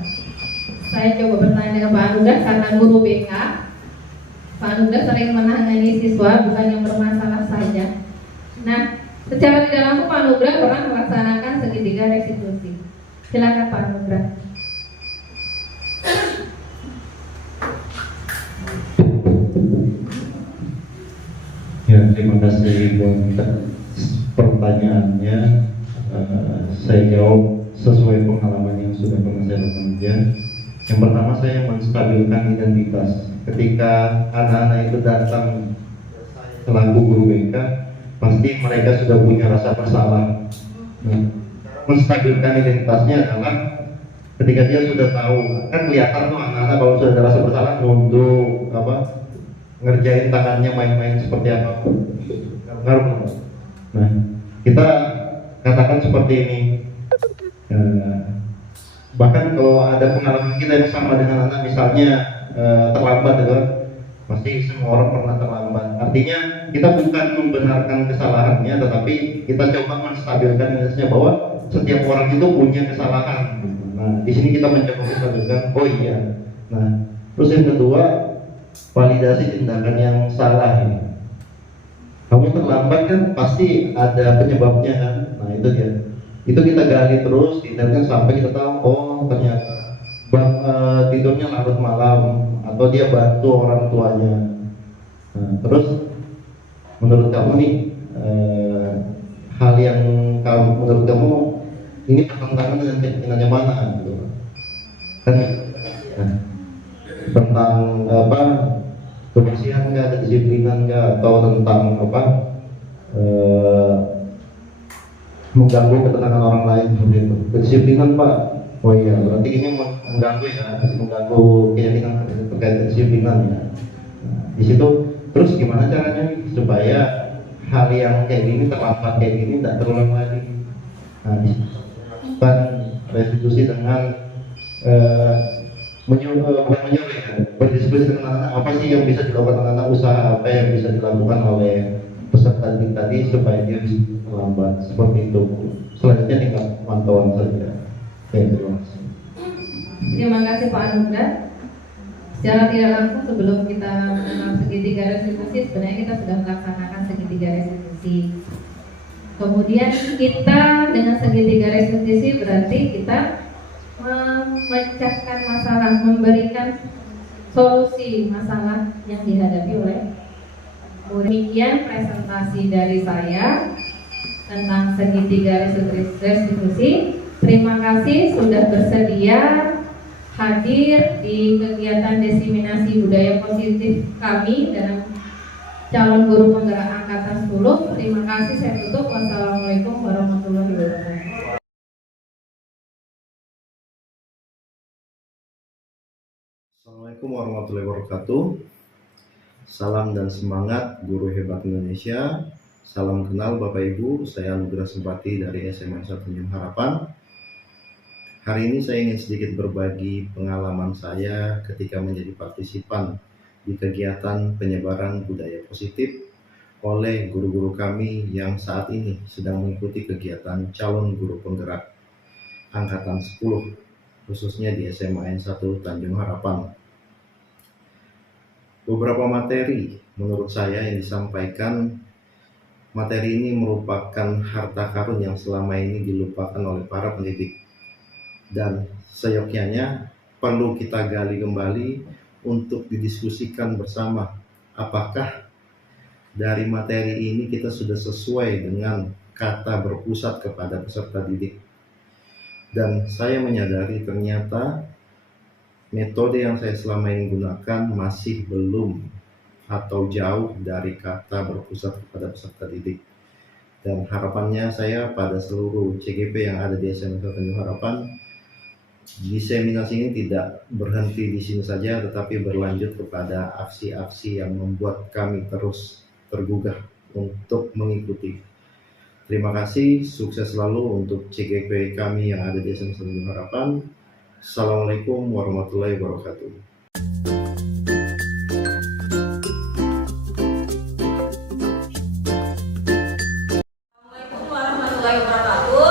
Saya coba bertanya dengan Pak Anugrah karena guru BK. Pak Anugrah sering menangani siswa bukan yang bermasalah saja. Nah, secara tidak langsung Pak Anugrah pernah melaksanakan segitiga restitusi. Silakan Pak Nugra. Ya, terima kasih buat pertanyaannya. Saya jawab sesuai pengalaman yang sudah pernah saya lakukan. Yang pertama, saya menstabilkan identitas. Ketika anak-anak itu datang selaku guru BK, pasti mereka sudah punya rasa bersalah. Nah, menstabilkan identitasnya adalah ketika dia sudah tahu, kan kelihatan tuh anak-anak kalau sudah ada rasa bersalah nunduk, ngerjain tangannya main-main seperti apa. Ngaruh. Nah, kita katakan seperti ini. Bahkan kalau ada pengalaman kita yang sama dengan anak, misalnya terlambat, gitu, pasti semua orang pernah terlambat. Artinya kita bukan membenarkan kesalahannya, tetapi kita coba menstabilkan identitasnya bahwa setiap orang itu punya kesalahan. Nah, di sini kita mencoba menstabilkan, oh iya. Nah, terus yang kedua, validasi tindakan yang salah ini. Kamu terlambat kan pasti ada penyebabnya kan. Nah, itu dia. Itu kita gali terus, tindakan sampai kita tahu, oh ternyata tidurnya larut malam atau dia bantu orang tuanya. Nah, terus menurut kamu nih hal yang menurut kamu ini bertentangan dengan keyakinannya mana gitu kan? Nah, tentang kebersihan nggak, kedisiplinan nggak, atau tentang mengganggu ketenangan orang lain seperti itu. Kedisiplinan Pak, oh iya berarti ini mengganggu ya, mengganggu keyakinan terkait kedisiplinan ya. Nah, di situ terus gimana caranya supaya hal yang kayak gini, terlambat kayak gini tidak terulang lagi. Nah, bukan restitusi dengan bukan menyuruh ya, berdiskusi dengan anak-anak apa sih yang bisa dilakukan anak-anak, usaha apa yang bisa dilakukan oleh peserta didik tadi supaya dia bisa terlambat seperti itu. Selanjutnya tinggal pantauan saja. Terima kasih. Terima kasih Pak Anugrah. Secara tidak langsung sebelum kita mengenal segitiga restitusi, sebenarnya kita sudah melaksanakan segitiga restitusi. Kemudian kita dengan segitiga restitusi berarti kita memecahkan masalah, memberikan solusi masalah yang dihadapi oleh. Demikian presentasi dari saya tentang segitiga restitusi. Terima kasih sudah bersedia hadir di kegiatan diseminasi budaya positif kami dalam calon guru penggerak angkatan 10. Terima kasih, saya tutup. Wassalamualaikum warahmatullahi wabarakatuh. Assalamualaikum warahmatullahi wabarakatuh. Salam dan semangat guru hebat Indonesia. Salam kenal Bapak Ibu, saya Anugrah Sumpati dari SMA 1 Tanjung Harapan. Hari ini saya ingin sedikit berbagi pengalaman saya ketika menjadi partisipan di kegiatan penyebaran budaya positif oleh guru-guru kami yang saat ini sedang mengikuti kegiatan calon guru penggerak angkatan 10, khususnya di SMA 1 Tanjung Harapan. Beberapa materi menurut saya yang disampaikan, materi ini merupakan harta karun yang selama ini dilupakan oleh para pendidik, dan seyogyanya perlu kita gali kembali untuk didiskusikan bersama apakah dari materi ini kita sudah sesuai dengan kata berpusat kepada peserta didik. Dan saya menyadari ternyata metode yang saya selama ini gunakan masih belum atau jauh dari kata berpusat kepada peserta didik. Dan harapannya saya pada seluruh CGP yang ada di SMA 1 Tanjung Harapan, diseminasi ini tidak berhenti di sini saja, tetapi berlanjut kepada aksi-aksi yang membuat kami terus tergugah untuk mengikuti. Terima kasih, sukses selalu untuk CGP kami yang ada di SMA 1 Tanjung Harapan. Assalamualaikum warahmatullahi wabarakatuh. Assalamualaikum warahmatullahi wabarakatuh.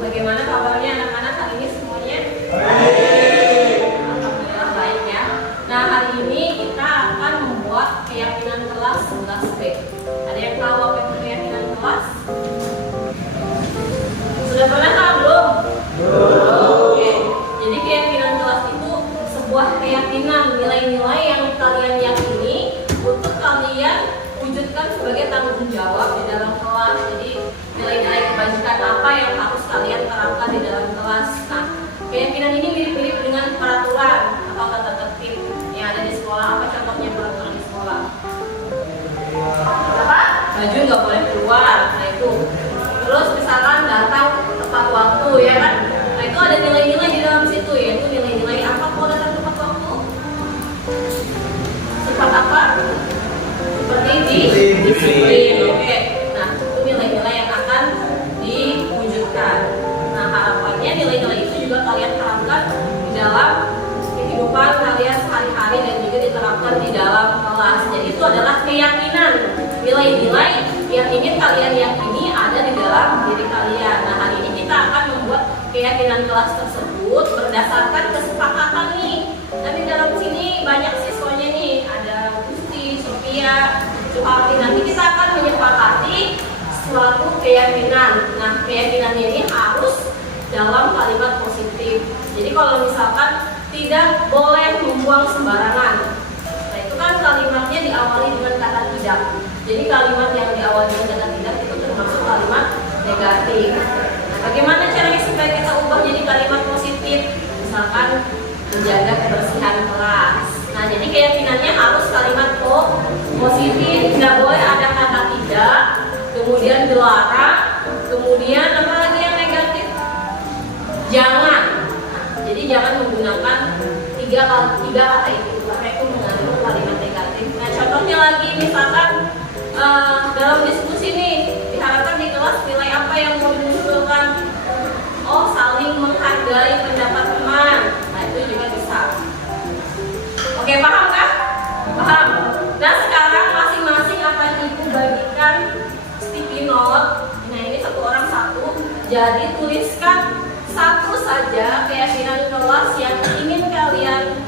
Bagaimana kabarnya anak-anak hari ini semuanya? Alhamdulillah baik ya. Nah, hari ini kita akan membuat keyakinan kelas 11B. Ada yang tahu apa itu keyakinan kelas? berbagai tanggung jawab di dalam kelas. Jadi nilai-nilai kebajikan apa yang harus kalian terapkan di dalam kelas. Nah, keyakinan ini mirip-mirip dengan peraturan atau tata tertib yang ada di sekolah. Apa contohnya peraturan di sekolah? Apa? Baju nggak boleh keluar. Nah itu. Terus misalkan datang tepat waktu, ya kan? Nah itu ada nilai-nilai di dalam situ, yaitu nilai-nilai apa kalau datang tepat waktu? Sifat apa? Seperti disiplin. Oke. Nah itu nilai-nilai yang akan diwujudkan. Nah harapannya nilai-nilai itu juga kalian terapkan di dalam kehidupan kalian sehari-hari dan juga diterapkan di dalam kelas. Jadi itu adalah keyakinan, nilai-nilai yang ingin kalian yakini ada di dalam diri kalian. Nah hari ini kita akan membuat keyakinan kelas tersebut berdasarkan kesepakatan nih. Dan di dalam sini banyak siswanya nih, ada Gusti, Sophia, Suharti. Nanti kita akan menyepakati suatu keyakinan. Nah keyakinan ini harus dalam kalimat positif. Jadi kalau misalkan tidak boleh membuang sembarangan. Nah itu kan kalimatnya diawali dengan kata tidak. Jadi kalimat yang diawali dengan kata tidak itu termasuk kalimat negatif. Nah, bagaimana caranya supaya kita ubah jadi kalimat positif? Misalkan menjaga kebersihan kelas. Nah jadi keyakinannya harus kalimat positif. Tidak boleh ada kata tidak, kemudian dilarang, kemudian apa lagi yang negatif? Jangan. Jadi jangan menggunakan tiga kata itu, karena itu mengandung kalimat negatif. Nah contohnya lagi misalkan dalam diskusi nih diharapkan di kelas nilai apa yang mau dimunculkan? Oh saling menghargai pendapat teman. Nah itu juga bisa. Oke paham kah? Paham. Nah sekarang masing-masing akan ibu bagikan sticky note. Nah ini satu orang satu. Jadi tuliskan satu saja keyakinan kelas yang ingin kalian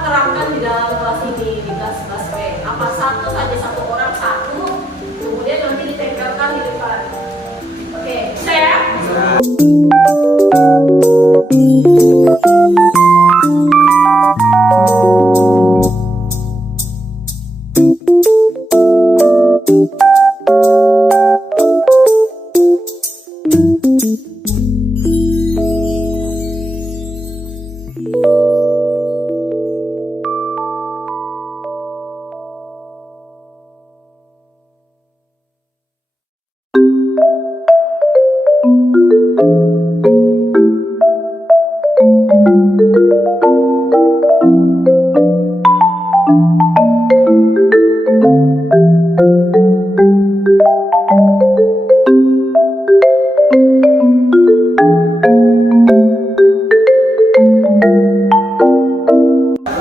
terapkan di dalam kelas ini, di kelas B. Apa satu saja, satu orang satu, kemudian nanti ditempelkan di depan. Oke, bisa ya?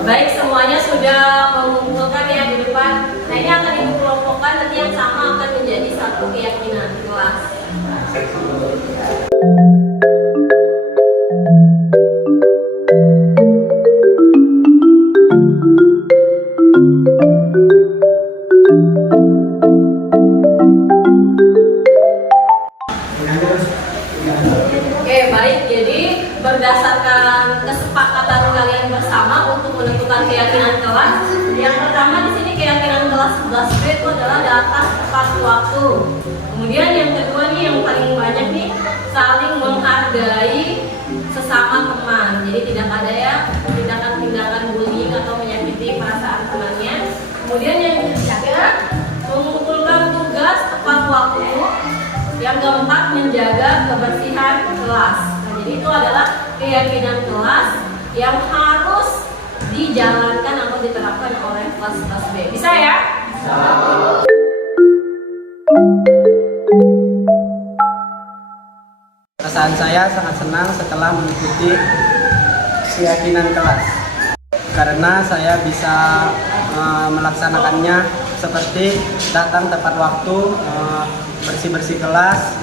Baik, semuanya sudah mengumpulkan ya di depan. Nah ini akan ibu kelompokkan, nanti yang sama akan menjadi satu keyakinan kelas. Oke, baik. Jadi berdasarkan kesepakatan kalian bersama untuk menentukan keyakinan kelas, yang pertama di sini keyakinan kelas 11B itu adalah datang tepat waktu. Kemudian yang kedua nih yang paling banyak nih, saling menghargai sesama teman. Jadi tidak ada ya tindakan-tindakan bullying atau menyakiti perasaan temannya. Kemudian yang ketiga, mengumpulkan tugas tepat waktu. Yang keempat, menjaga kebersihan kelas. Nah, jadi itu adalah keyakinan kelas yang harus dijalankan atau diterapkan oleh kelas B. Bisa ya? Bisa. Perasaan saya sangat senang setelah mengikuti keyakinan kelas, karena saya bisa melaksanakannya seperti datang tepat waktu, bersih-bersih kelas.